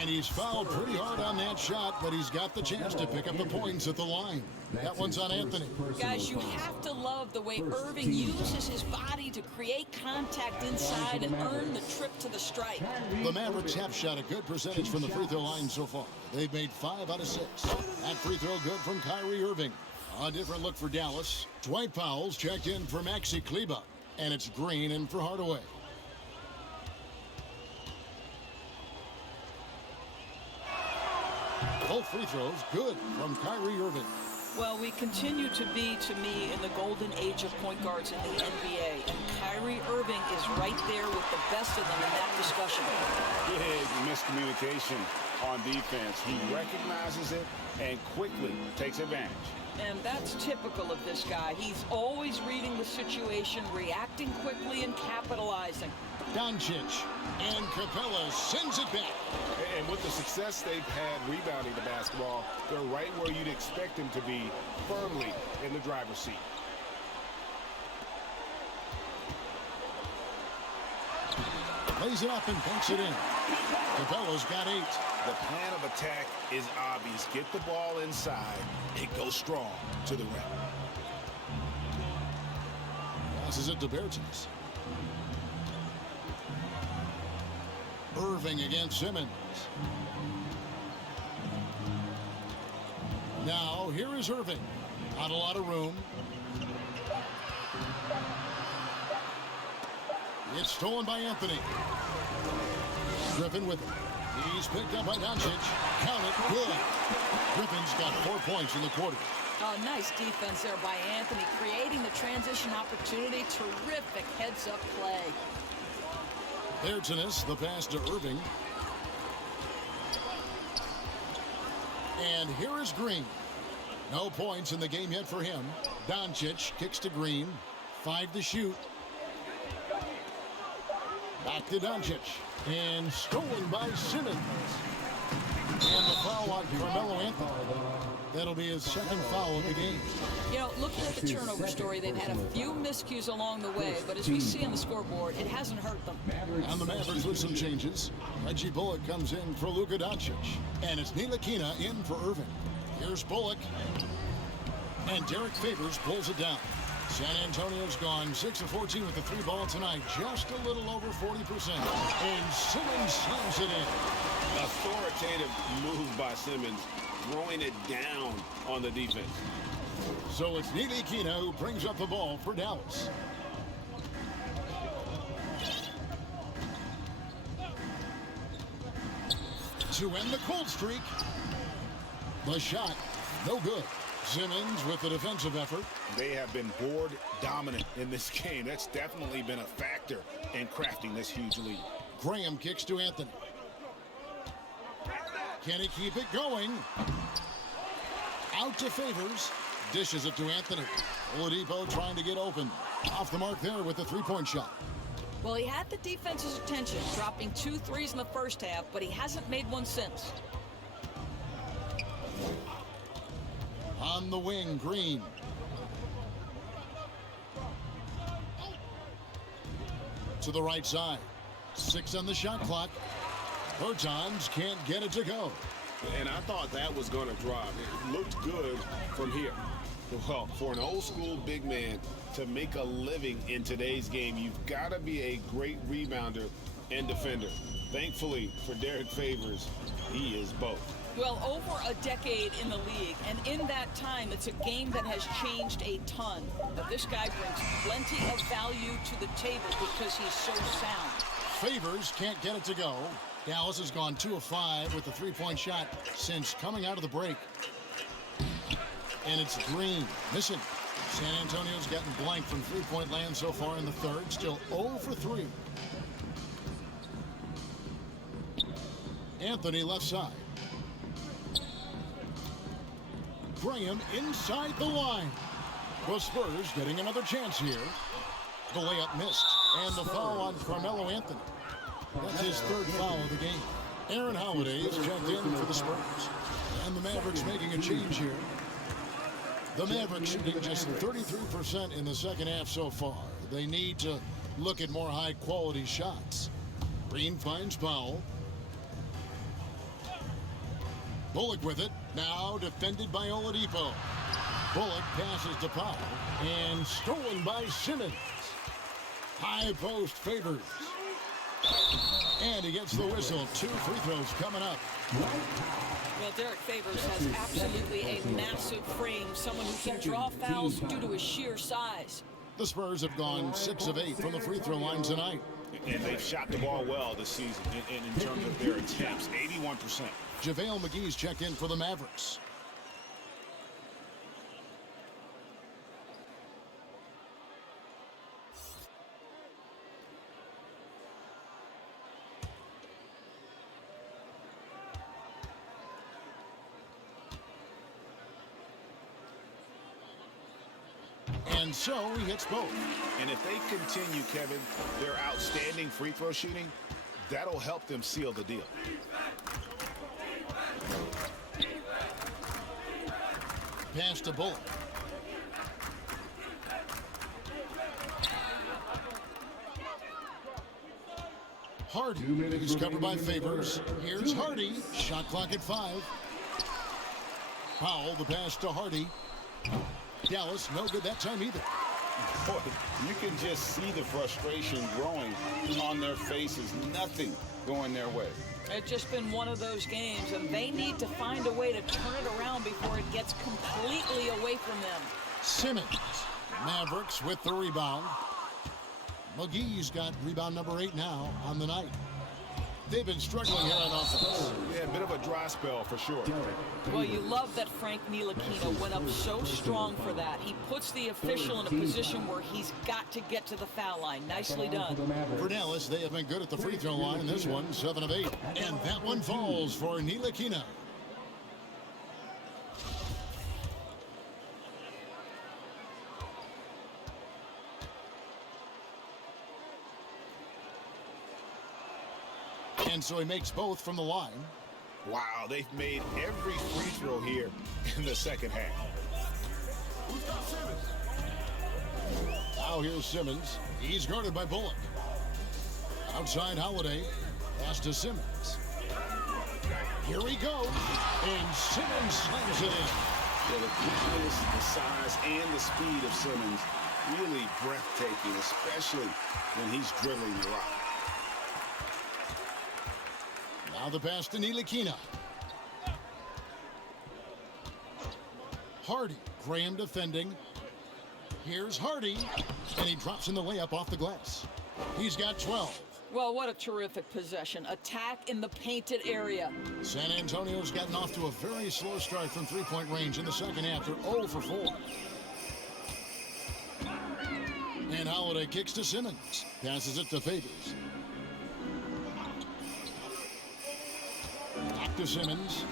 and he's fouled pretty hard on that shot, but he's got the chance to pick up the points at the line. That one's on Anthony. Guys, you have to love the way Irving uses his body to create contact inside and earn the trip to the stripe. The Mavericks have shot a good percentage from the free throw line so far. They've made 5 out of 6. That free throw good from Kyrie Irving. A different look for Dallas. Dwight Powell's checked in for Maxi Kleba, and it's Green in for Hardaway. Both free throws good from Kyrie Irving. Well, we continue to be, to me, in the golden age of point guards in the NBA, and Kyrie Irving is right there with the best of them in that discussion. Big miscommunication on defense. He recognizes it and quickly takes advantage. And that's typical of this guy. He's always reading the situation, reacting quickly, and capitalizing. Doncic, and Capella sends it back. And with the success they've had rebounding the basketball, they're right where you'd expect them to be, firmly in the driver's seat. Lays it up and banks it in. Capella's got 8. The plan of attack is obvious. Get the ball inside and go strong to the rim. Passes it to Bertans. Irving against Simmons. Now, here is Irving. Not a lot of room. It's stolen by Anthony. Griffin with it. He's picked up by Doncic. Count it. Good. Griffin's got 4 points in the quarter. Oh, nice defense there by Anthony, creating the transition opportunity. Terrific heads-up play. Bertans, the pass to Irving. And here is Green. No points in the game yet for him. Doncic kicks to Green. 5 to shoot. Back to Doncic. And stolen by Simmons. And the foul on Carmelo Anthony. That'll be his second foul of the game. You know, looking at the turnover story, they've had a few miscues along the way, but as we see on the scoreboard, it hasn't hurt them. And the Mavericks with some changes. Reggie Bullock comes in for Luka Doncic. And it's Ntilikina in for Irving. Here's Bullock. And Derek Favors pulls it down. San Antonio's gone 6 of 14 with the 3 ball tonight. Just a little over 40%. And Simmons slams it in. Authoritative move by Simmons, throwing it down on the defense. So it's Ntilikina who brings up the ball for Dallas. To end the cold streak. The shot, no good. Simmons with the defensive effort. They have been board dominant in this game. That's definitely been a factor in crafting this huge lead. Graham kicks to Anthony. Can he keep it going? Out to Favors. Dishes it to Anthony. Oladipo trying to get open. Off the mark there with the 3-point shot. Well, he had the defense's attention, dropping 2 threes in the first half, but he hasn't made one since. On the wing, Green. To the right side. 6 on the shot clock. Bertans can't get it to go. And I thought that was going to drop. It looked good from here. Well, for an old school big man to make a living in today's game, you've got to be a great rebounder and defender. Thankfully for Derek Favors, he is both. Well, over a decade in the league, and in that time, it's a game that has changed a ton. But this guy brings plenty of value to the table because he's so sound. Favors can't get it to go. Dallas has gone 2 of 5 with the 3-point shot since coming out of the break. And it's Green missing. San Antonio's gotten blank from 3-point land so far in the third. Still 0 for 3. Anthony left side. Graham inside the line. The Spurs getting another chance here. The layup missed. And the foul on Carmelo Anthony. That's his third foul of the game. Aaron Holiday is checked in for the Spurs. And the Mavericks making a change here. The Mavericks shooting just 33% in the second half so far. They need to look at more high-quality shots. Green finds Powell. Bullock with it. Now defended by Oladipo. Bullock passes to Powell. And stolen by Simmons. High post Favors. And he gets the whistle. 2 free throws coming up. Well, Derek Favors has absolutely a massive frame. Someone who can draw fouls due to his sheer size. The Spurs have gone 6 of 8 from the free throw line tonight. And they've shot the ball well this season in terms of their attempts. 81%. JaVale McGee's checked in for the Mavericks. And so he hits both. And if they continue, Kevin, their outstanding free throw shooting, that'll help them seal the deal. Pass to Bullock. Hardy is covered by Favors. Here's Hardy. Shot clock at 5. Powell, the pass to Hardy. Dallas, no good that time either. Boy, you can just see the frustration growing on their faces. Nothing going their way. It's just been one of those games, and they need to find a way to turn it around before it gets completely away from them. Simmons, Mavericks with the rebound. McGee's got rebound number 8 now on the night. They've been struggling here on offense. Yeah, a bit of a dry spell for sure. Well, you love that Frank Ntilikina went up so strong for that. He puts the official in a position where he's got to get to the foul line. Nicely done. For Dallas, they have been good at the free throw line in this one, 7 of 8. And that one falls for Ntilikina. And so he makes both from the line. Wow, they've made every free throw here in the second half. Now here's Simmons. He's guarded by Bullock. Outside Holiday. Pass to Simmons. Here he goes. And Simmons slams it in. Yeah, the quickness, the size, and the speed of Simmons really breathtaking, especially when he's dribbling the rock. Now the pass to Ntilikina. Hardy, Graham defending. Here's Hardy, and he drops in the layup off the glass. He's got 12. Well, what a terrific possession. Attack in the painted area. San Antonio's gotten off to a very slow start from three-point range in the second half. They're 0 for 4. And Holiday kicks to Simmons. Passes it to Favors. Back to Simmons.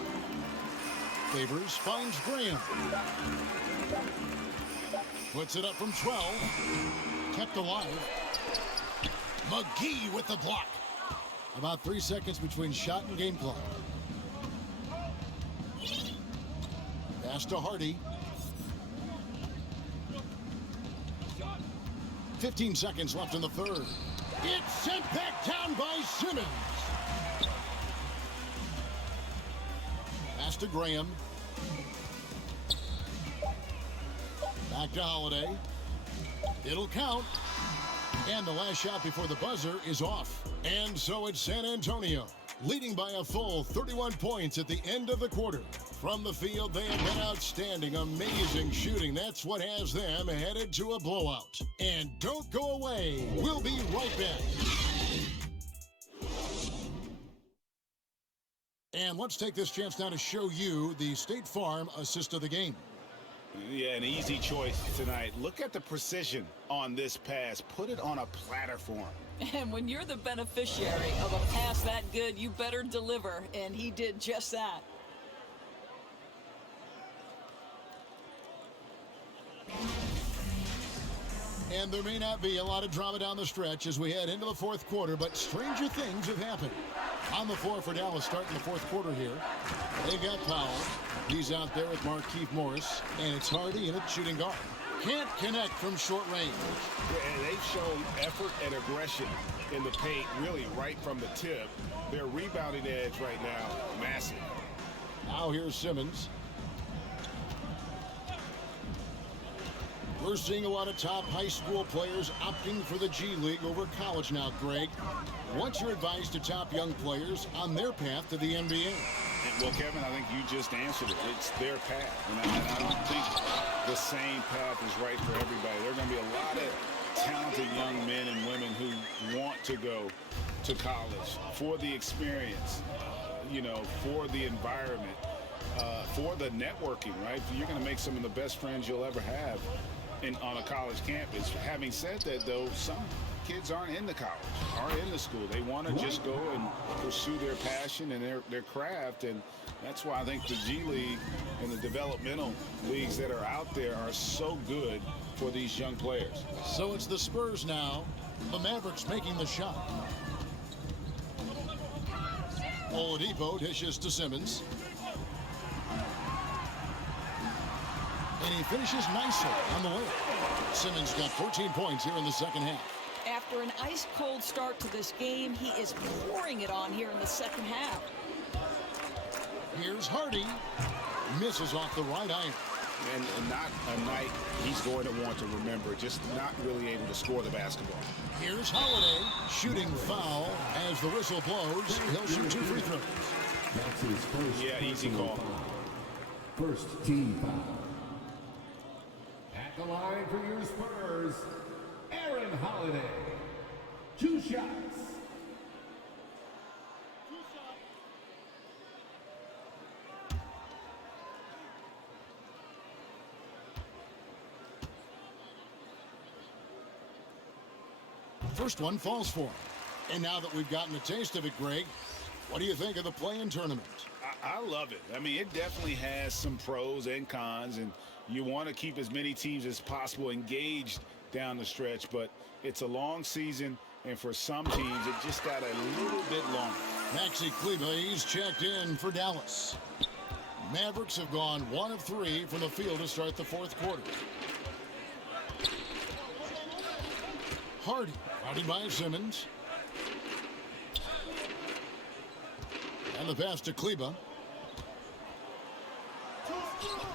Favors finds Graham. Puts it up from 12. Kept alive. McGee with the block. About 3 seconds between shot and game clock. Pass to Hardy. 15 seconds left in the third. It's sent back down by Simmons. Pass to Graham. Back to Holiday. It'll count. And the last shot before the buzzer is off. And so it's San Antonio, leading by a full 31 points at the end of the quarter. From the field, they have been outstanding, amazing shooting. That's what has them headed to a blowout. And don't go away. We'll be right back. And let's take this chance now to show you the State Farm assist of the game. Yeah, an easy choice tonight. Look at the precision on this pass. Put it on a platter for him. And when you're the beneficiary of a pass that good, you better deliver. And he did just that. And there may not be a lot of drama down the stretch as we head into the fourth quarter, but stranger things have happened. On the floor for Dallas starting the fourth quarter here. They got Powell. He's out there with Markieff Morris, and it's Hardy in at shooting guard. Can't connect from short range. Yeah, and they've shown effort and aggression in the paint, really right from the tip. Their rebounding edge right now, massive. Now here's Simmons. We're seeing a lot of top high school players opting for the G League over college now, Greg. What's your advice to top young players on their path to the NBA? Well, Kevin, I think you just answered it. It's their path. And I don't think the same path is right for everybody. There are going to be a lot of talented young men and women who want to go to college for the experience, for the environment, for the networking, right? You're going to make some of the best friends you'll ever have on a college campus. Having said that, though, some kids aren't into college, aren't into school. They want to just go and pursue their passion and their craft, and that's why I think the G League and the developmental leagues that are out there are so good for these young players. So it's the Spurs now. The Mavericks making the shot. Oladipo dishes to Simmons. And he finishes nicely on the way. Simmons got 14 points here in the second half. After an ice-cold start to this game, he is pouring it on here in the second half. Here's Hardy. Misses off the right iron. And not a night he's going to want to remember, just not really able to score the basketball. Here's Holiday, shooting foul as the whistle blows. He'll shoot 2 free throws. That's his first. Yeah, easy call. First team foul. At the line for your Spurs, Aaron Holiday. 2 shots. First one falls for him. And now that we've gotten a taste of it, Greg, what do you think of the play-in tournament? I love it. I mean, it definitely has some pros and cons, and you want to keep as many teams as possible engaged down the stretch, but it's a long season, and for some teams, it just got a little bit longer. Maxi Kleber, he's checked in for Dallas. Mavericks have gone 1 of 3 from the field to start the fourth quarter. Hardy, guarded by Simmons. And the pass to Kleber.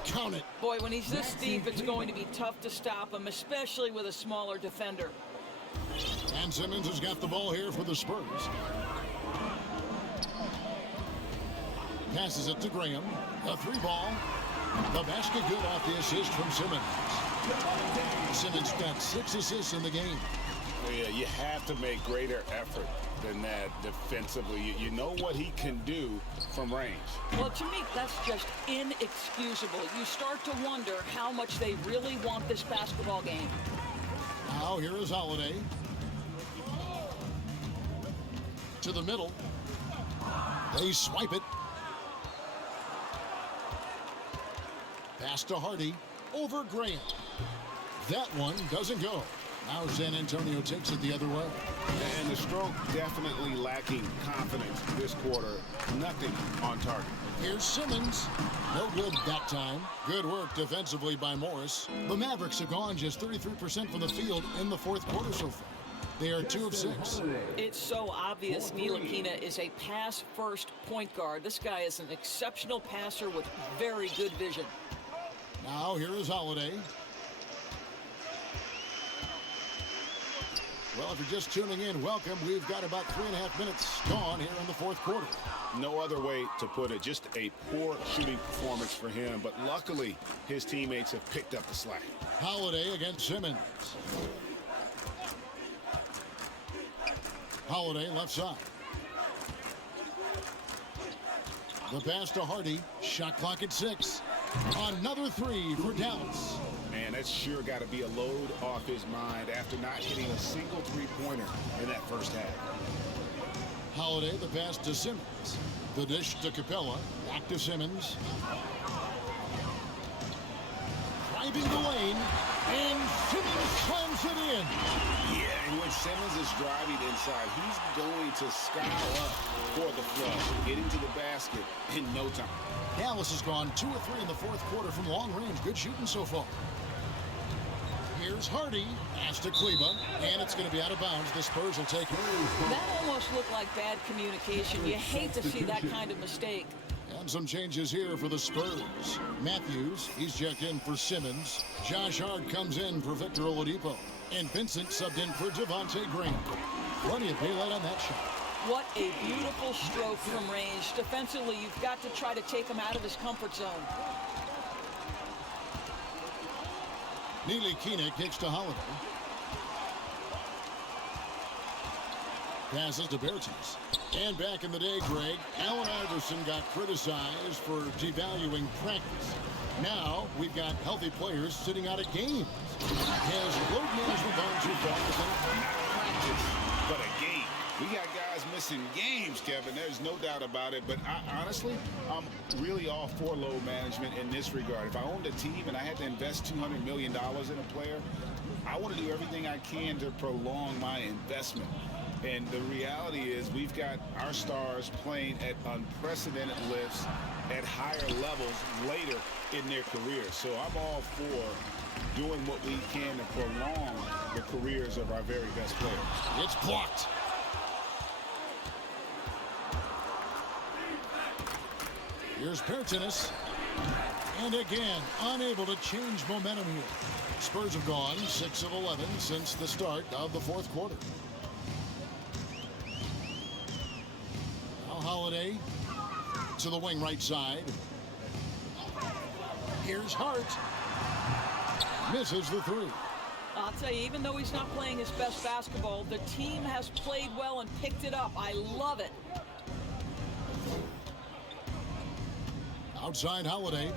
Count it. Boy, when he's this deep, it's going to be tough to stop him, especially with a smaller defender. And Simmons has got the ball here for the Spurs. Passes it to Graham. A 3-ball. The basket good off the assist from Simmons. Simmons got 6 assists in the game. Yeah, you have to make greater effort than that defensively. You know what he can do from range. Well, to me, that's just inexcusable. You start to wonder how much they really want this basketball game. Now here is Holiday. To the middle. They swipe it. Pass to Hardy. Over Graham. That one doesn't go. Now San Antonio takes it the other way. And the stroke definitely lacking confidence this quarter. Nothing on target. Here's Simmons. No good that time. Good work defensively by Morris. The Mavericks have gone just 33% from the field in the fourth quarter so far. They are 2 of 6. It's so obvious Ntilikina is a pass-first point guard. This guy is an exceptional passer with very good vision. Now here is Holiday. Well, if you're just tuning in, welcome. We've got about 3.5 minutes gone here in the fourth quarter. No other way to put it. Just a poor shooting performance for him. But luckily, his teammates have picked up the slack. Holiday against Simmons. Holiday left side. The pass to Hardy. Shot clock at 6. Another 3 for Dallas. Man, that's sure got to be a load off his mind after not hitting a single three-pointer in that first half. Holiday, the pass to Simmons. The dish to Capella. Back to Simmons. Driving sweeping the lane, and Simmons slams it in. Yeah, and when Simmons is driving inside, he's going to scour up for the flood, getting to the basket in no time. Dallas has gone 2 of 3 in the fourth quarter from long range. Good shooting so far. Here's Hardy, pass to Kleba, and it's going to be out of bounds. The Spurs will take it. That almost looked like bad communication. You hate to see that kind of mistake. And some changes here for the Spurs. Matthews, he's checked in for Simmons. Josh Hart comes in for Victor Oladipo. And Vincent subbed in for Devontae Green. Plenty of daylight on that shot. What a beautiful stroke from range. Defensively, you've got to try to take him out of his comfort zone. Ntilikina kicks to Holiday. Passes to Bertans. And back in the day, Greg, Allen Iverson got criticized for devaluing practice. Now we've got healthy players sitting out of games. Has load management gone too far? Not practice, but a game. We got guys missing games, Kevin. There's no doubt about it. But honestly, I'm really all for load management in this regard. If I owned a team and I had to invest $200 million in a player, I want to do everything I can to prolong my investment. And the reality is we've got our stars playing at unprecedented lifts at higher levels later in their careers. So I'm all for doing what we can to prolong the careers of our very best players. It's blocked. Here's Bertans. And again, unable to change momentum here. Spurs have gone 6 of 11 since the start of the fourth quarter. Now Holiday to the wing right side. Here's Hart. Misses the three. I'll tell you, even though he's not playing his best basketball, the team has played well and picked it up. I love it. Outside Holiday.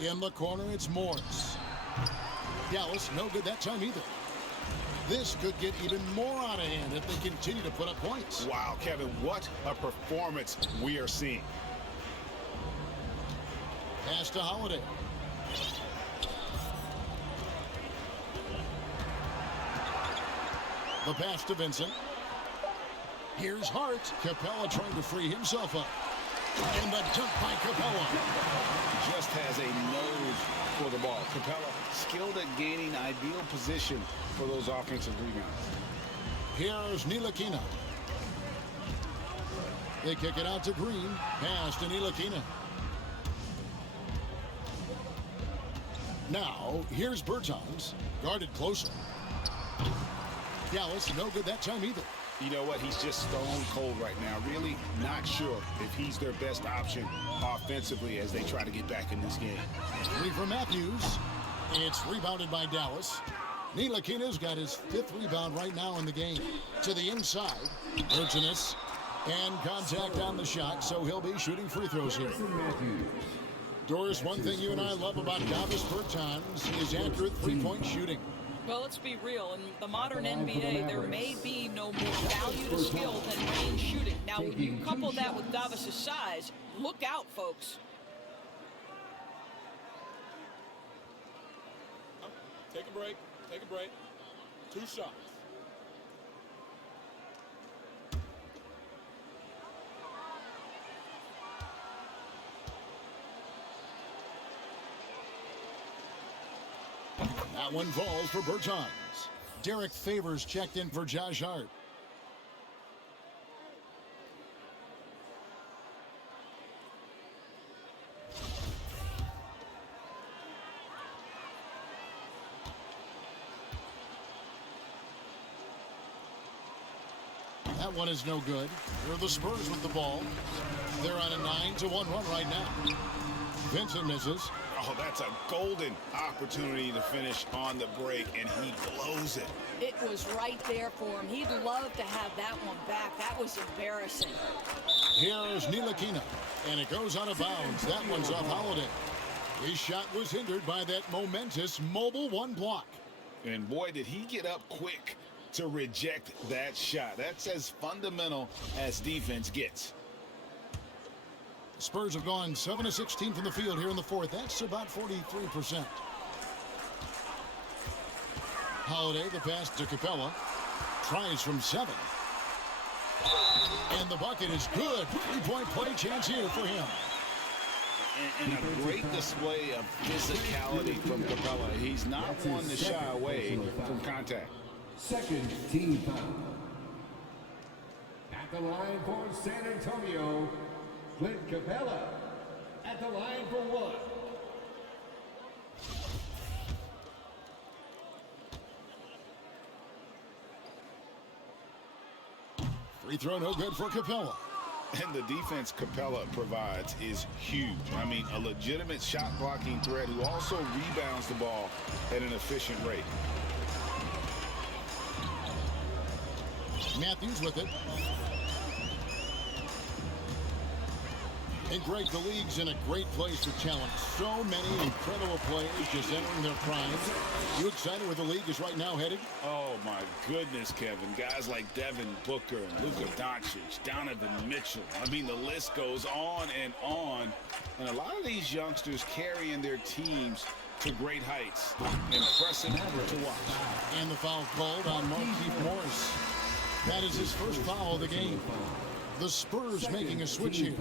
In the corner, it's Morris. Dallas, no good that time either. This could get even more out of hand if they continue to put up points. Wow, Kevin, what a performance we are seeing. Pass to Holiday. The pass to Vincent. Here's Hart. Capella trying to free himself up. And the dunk by Capella. Just has a nose for the ball. Capella skilled at gaining ideal position for those offensive rebounds. Here's Ntilikina. They kick it out to Green. Pass to Ntilikina. Now, here's Bertans. Guarded closer. Dallas, no good that time either. You know what? He's just stone cold right now. Really not sure if he's their best option offensively as they try to get back in this game. Three for Matthews. It's rebounded by Dallas. Ntilikina's got his 5th rebound right now in the game. To the inside. Bertans. And contact on the shot, so he'll be shooting free throws here. Doris, one thing you and I love about Davis Bertans is accurate three-point shooting. Well, let's be real. In the modern NBA, there may be no more value to skill than range shooting. Now, when you couple that with Davis's size, look out, folks. Take a break. Take a break. 2 shots. That one falls for Bertans. Derek Favors checked in for Josh Hart. That one is no good. They're the Spurs with the ball. They're on a 9-1 run right now. Vincent misses. Oh, that's a golden opportunity to finish on the break, and he blows it. It was right there for him. He'd love to have that one back. That was embarrassing. Here's Ntilikina, and it goes out of bounds. That one's off Holiday. His shot was hindered by that momentous mobile one block. And boy, did he get up quick to reject that shot. That's as fundamental as defense gets. Spurs have gone 7 of 16 from the field here in the fourth. That's about 43%. Holiday, the pass to Capella. Tries from 7. And the bucket is good. 3-point play chance here for him. And a great display of physicality from Capella. He's not one to shy away from contact. Second team foul. At the line for San Antonio, Clint Capella. At the line for 1. Free throw no good for Capella. And the defense Capella provides is huge. I mean, a legitimate shot blocking threat who also rebounds the ball at an efficient rate. Matthews with it. And Greg, the league's in a great place to challenge. So many incredible players just entering their primes. You excited where the league is right now headed? Oh, my goodness, Kevin. Guys like Devin Booker and Luka Doncic, Donovan Mitchell. I mean, the list goes on and on. And a lot of these youngsters carrying their teams to great heights. Impressive to watch. And the foul called on Markieff Morris. That is his first foul of the game. The Spurs making a switch here.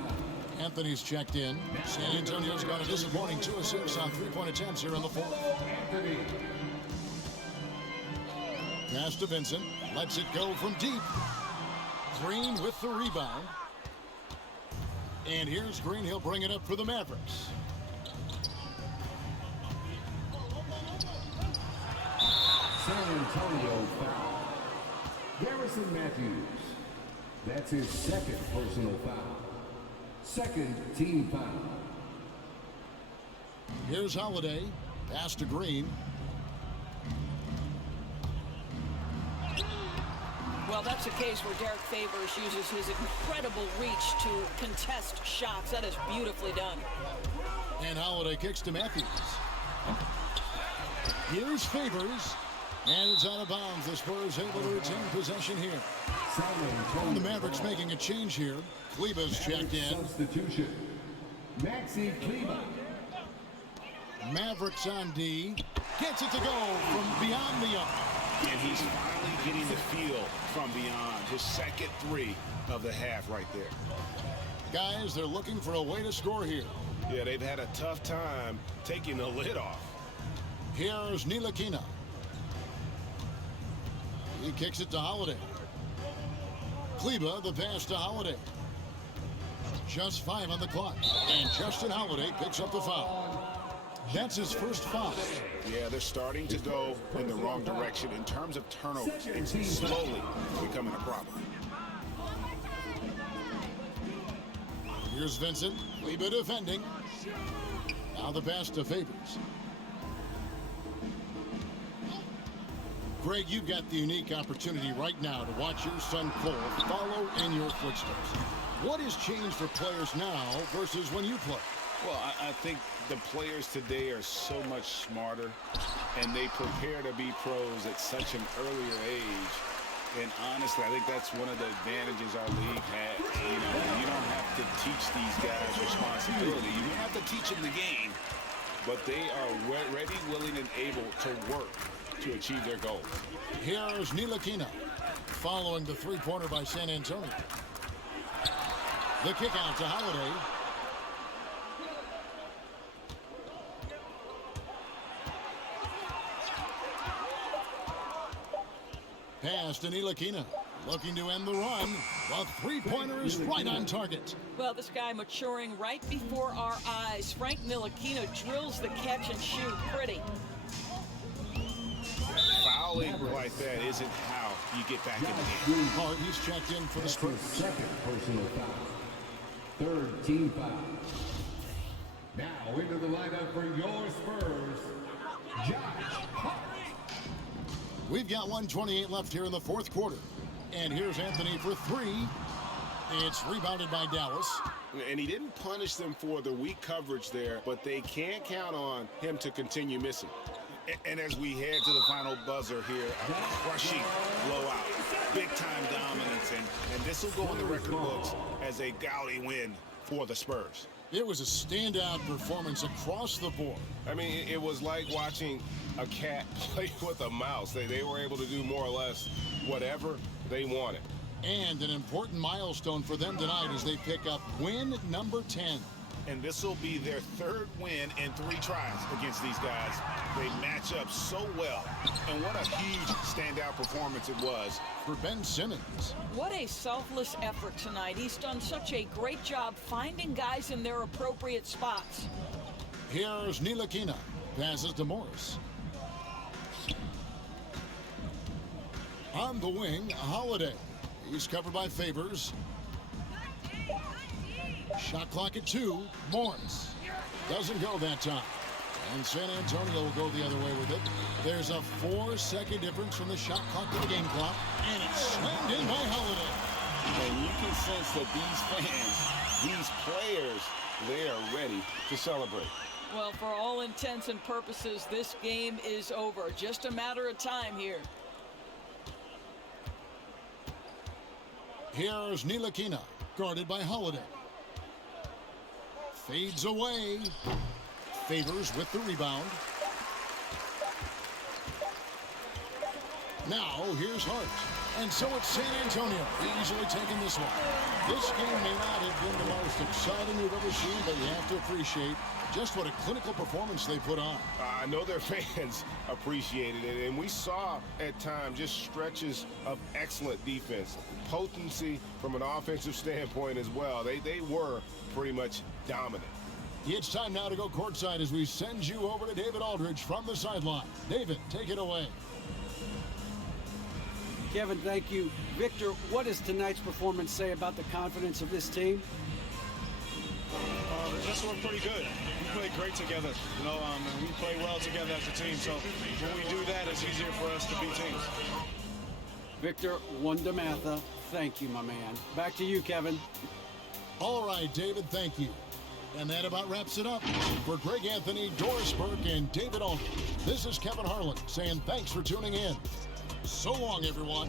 Anthony's checked in. San Antonio's got a disappointing 2 of 6 on 3-point attempts here in the fourth. Pass to Vincent. Lets it go from deep. Green with the rebound. And here's Green. He'll bring it up for the Mavericks. San Antonio foul. Garrison Matthews. That's his second personal foul. Second team foul. Here's Holiday. Pass to Green. Well, that's a case where Derek Favors uses his incredible reach to contest shots. That is beautifully done. And Holiday kicks to Matthews. Here's Favors. And it's out of bounds. The Spurs able to retain possession here. And the Mavericks making a change here. Kleba's checked in. Substitution. Maxi Kleba. Mavericks on D. Gets it to go from beyond the arc. And he's finally getting the feel from beyond. His second 3 of the half right there. Guys, they're looking for a way to score here. Yeah, they've had a tough time taking the lid off. Here's Ntilikina. He kicks it to Holiday. Kleba, the pass to Holiday. Just 5 on the clock. And Justin Holiday picks up the foul. That's his first foul. Yeah, they're starting to go in the wrong direction in terms of turnovers. It's slowly becoming a problem. Here's Vincent. Kleba defending. Now the pass to Favors. Greg, you've got the unique opportunity right now to watch your son Cole follow in your footsteps. What has changed for players now versus when you played? Well, I think the players today are so much smarter, and they prepare to be pros at such an earlier age. And honestly, I think that's one of the advantages our league has. You know, you don't have to teach these guys responsibility. You don't have to teach them the game, but they are ready, willing, and able to work to achieve their goals. Here's Ntilikina following the three-pointer by San Antonio. The kick out to Holiday. Pass to Ntilikina. Looking to end the run. The three-pointer is right on target. Well, this guy maturing right before our eyes. Frank Ntilikina drills the catch and shoot. Pretty. Fouling like that isn't how you get back in the game. Hart, he's checked in for the Spurs. Second personal foul. Third team foul. Now into the lineup for your Spurs, Josh Hart. We've got 1:28 left here in the fourth quarter. And here's Anthony for 3. It's rebounded by Dallas. And he didn't punish them for the weak coverage there, but they can't count on him to continue missing. And as we head to the final buzzer here, a crushing blowout, big-time dominance, and this will go in the record books as a gaudy win for the Spurs. It was a standout performance across the board. I mean, it was like watching a cat play with a mouse. They were able to do more or less whatever they wanted. And an important milestone for them tonight as they pick up win number 10. And this will be their third win in 3 tries against these guys. They match up so well. And what a huge standout performance it was for Ben Simmons. What a selfless effort tonight. He's done such a great job finding guys in their appropriate spots. Here's Ntilikina. Passes to Morris. On the wing, Holiday. He's covered by Favors. Shot clock at 2. Morris. Doesn't go that time. And San Antonio will go the other way with it. There's a 4-second difference from the shot clock to the game clock. And it's slammed in by Holiday. And you can sense that these fans, these players, they are ready to celebrate. Well, for all intents and purposes, this game is over. Just a matter of time here. Here's Ntilikina, guarded by Holiday. Fades away. Favors with the rebound. Now, here's Hart. And so it's San Antonio easily taking this one. This game may not have been the most exciting we've ever seen, but you have to appreciate just what a clinical performance they put on. I know their fans appreciated it, and we saw at times just stretches of excellent defense, potency from an offensive standpoint as well. They were pretty much dominant. It's time now to go courtside as we send you over to David Aldridge from the sideline. David, take it away. Kevin, thank you. Victor, what does tonight's performance say about the confidence of this team? This one pretty good. We play great together, and we play well together as a team. So when we do that, it's easier for us to beat teams. Victor Wondermatha, thank you, my man. Back to you, Kevin. All right, David, thank you. And that about wraps it up. For Greg Anthony, Doris Burke, and David Aldridge, this is Kevin Harlan saying thanks for tuning in. So long, everyone.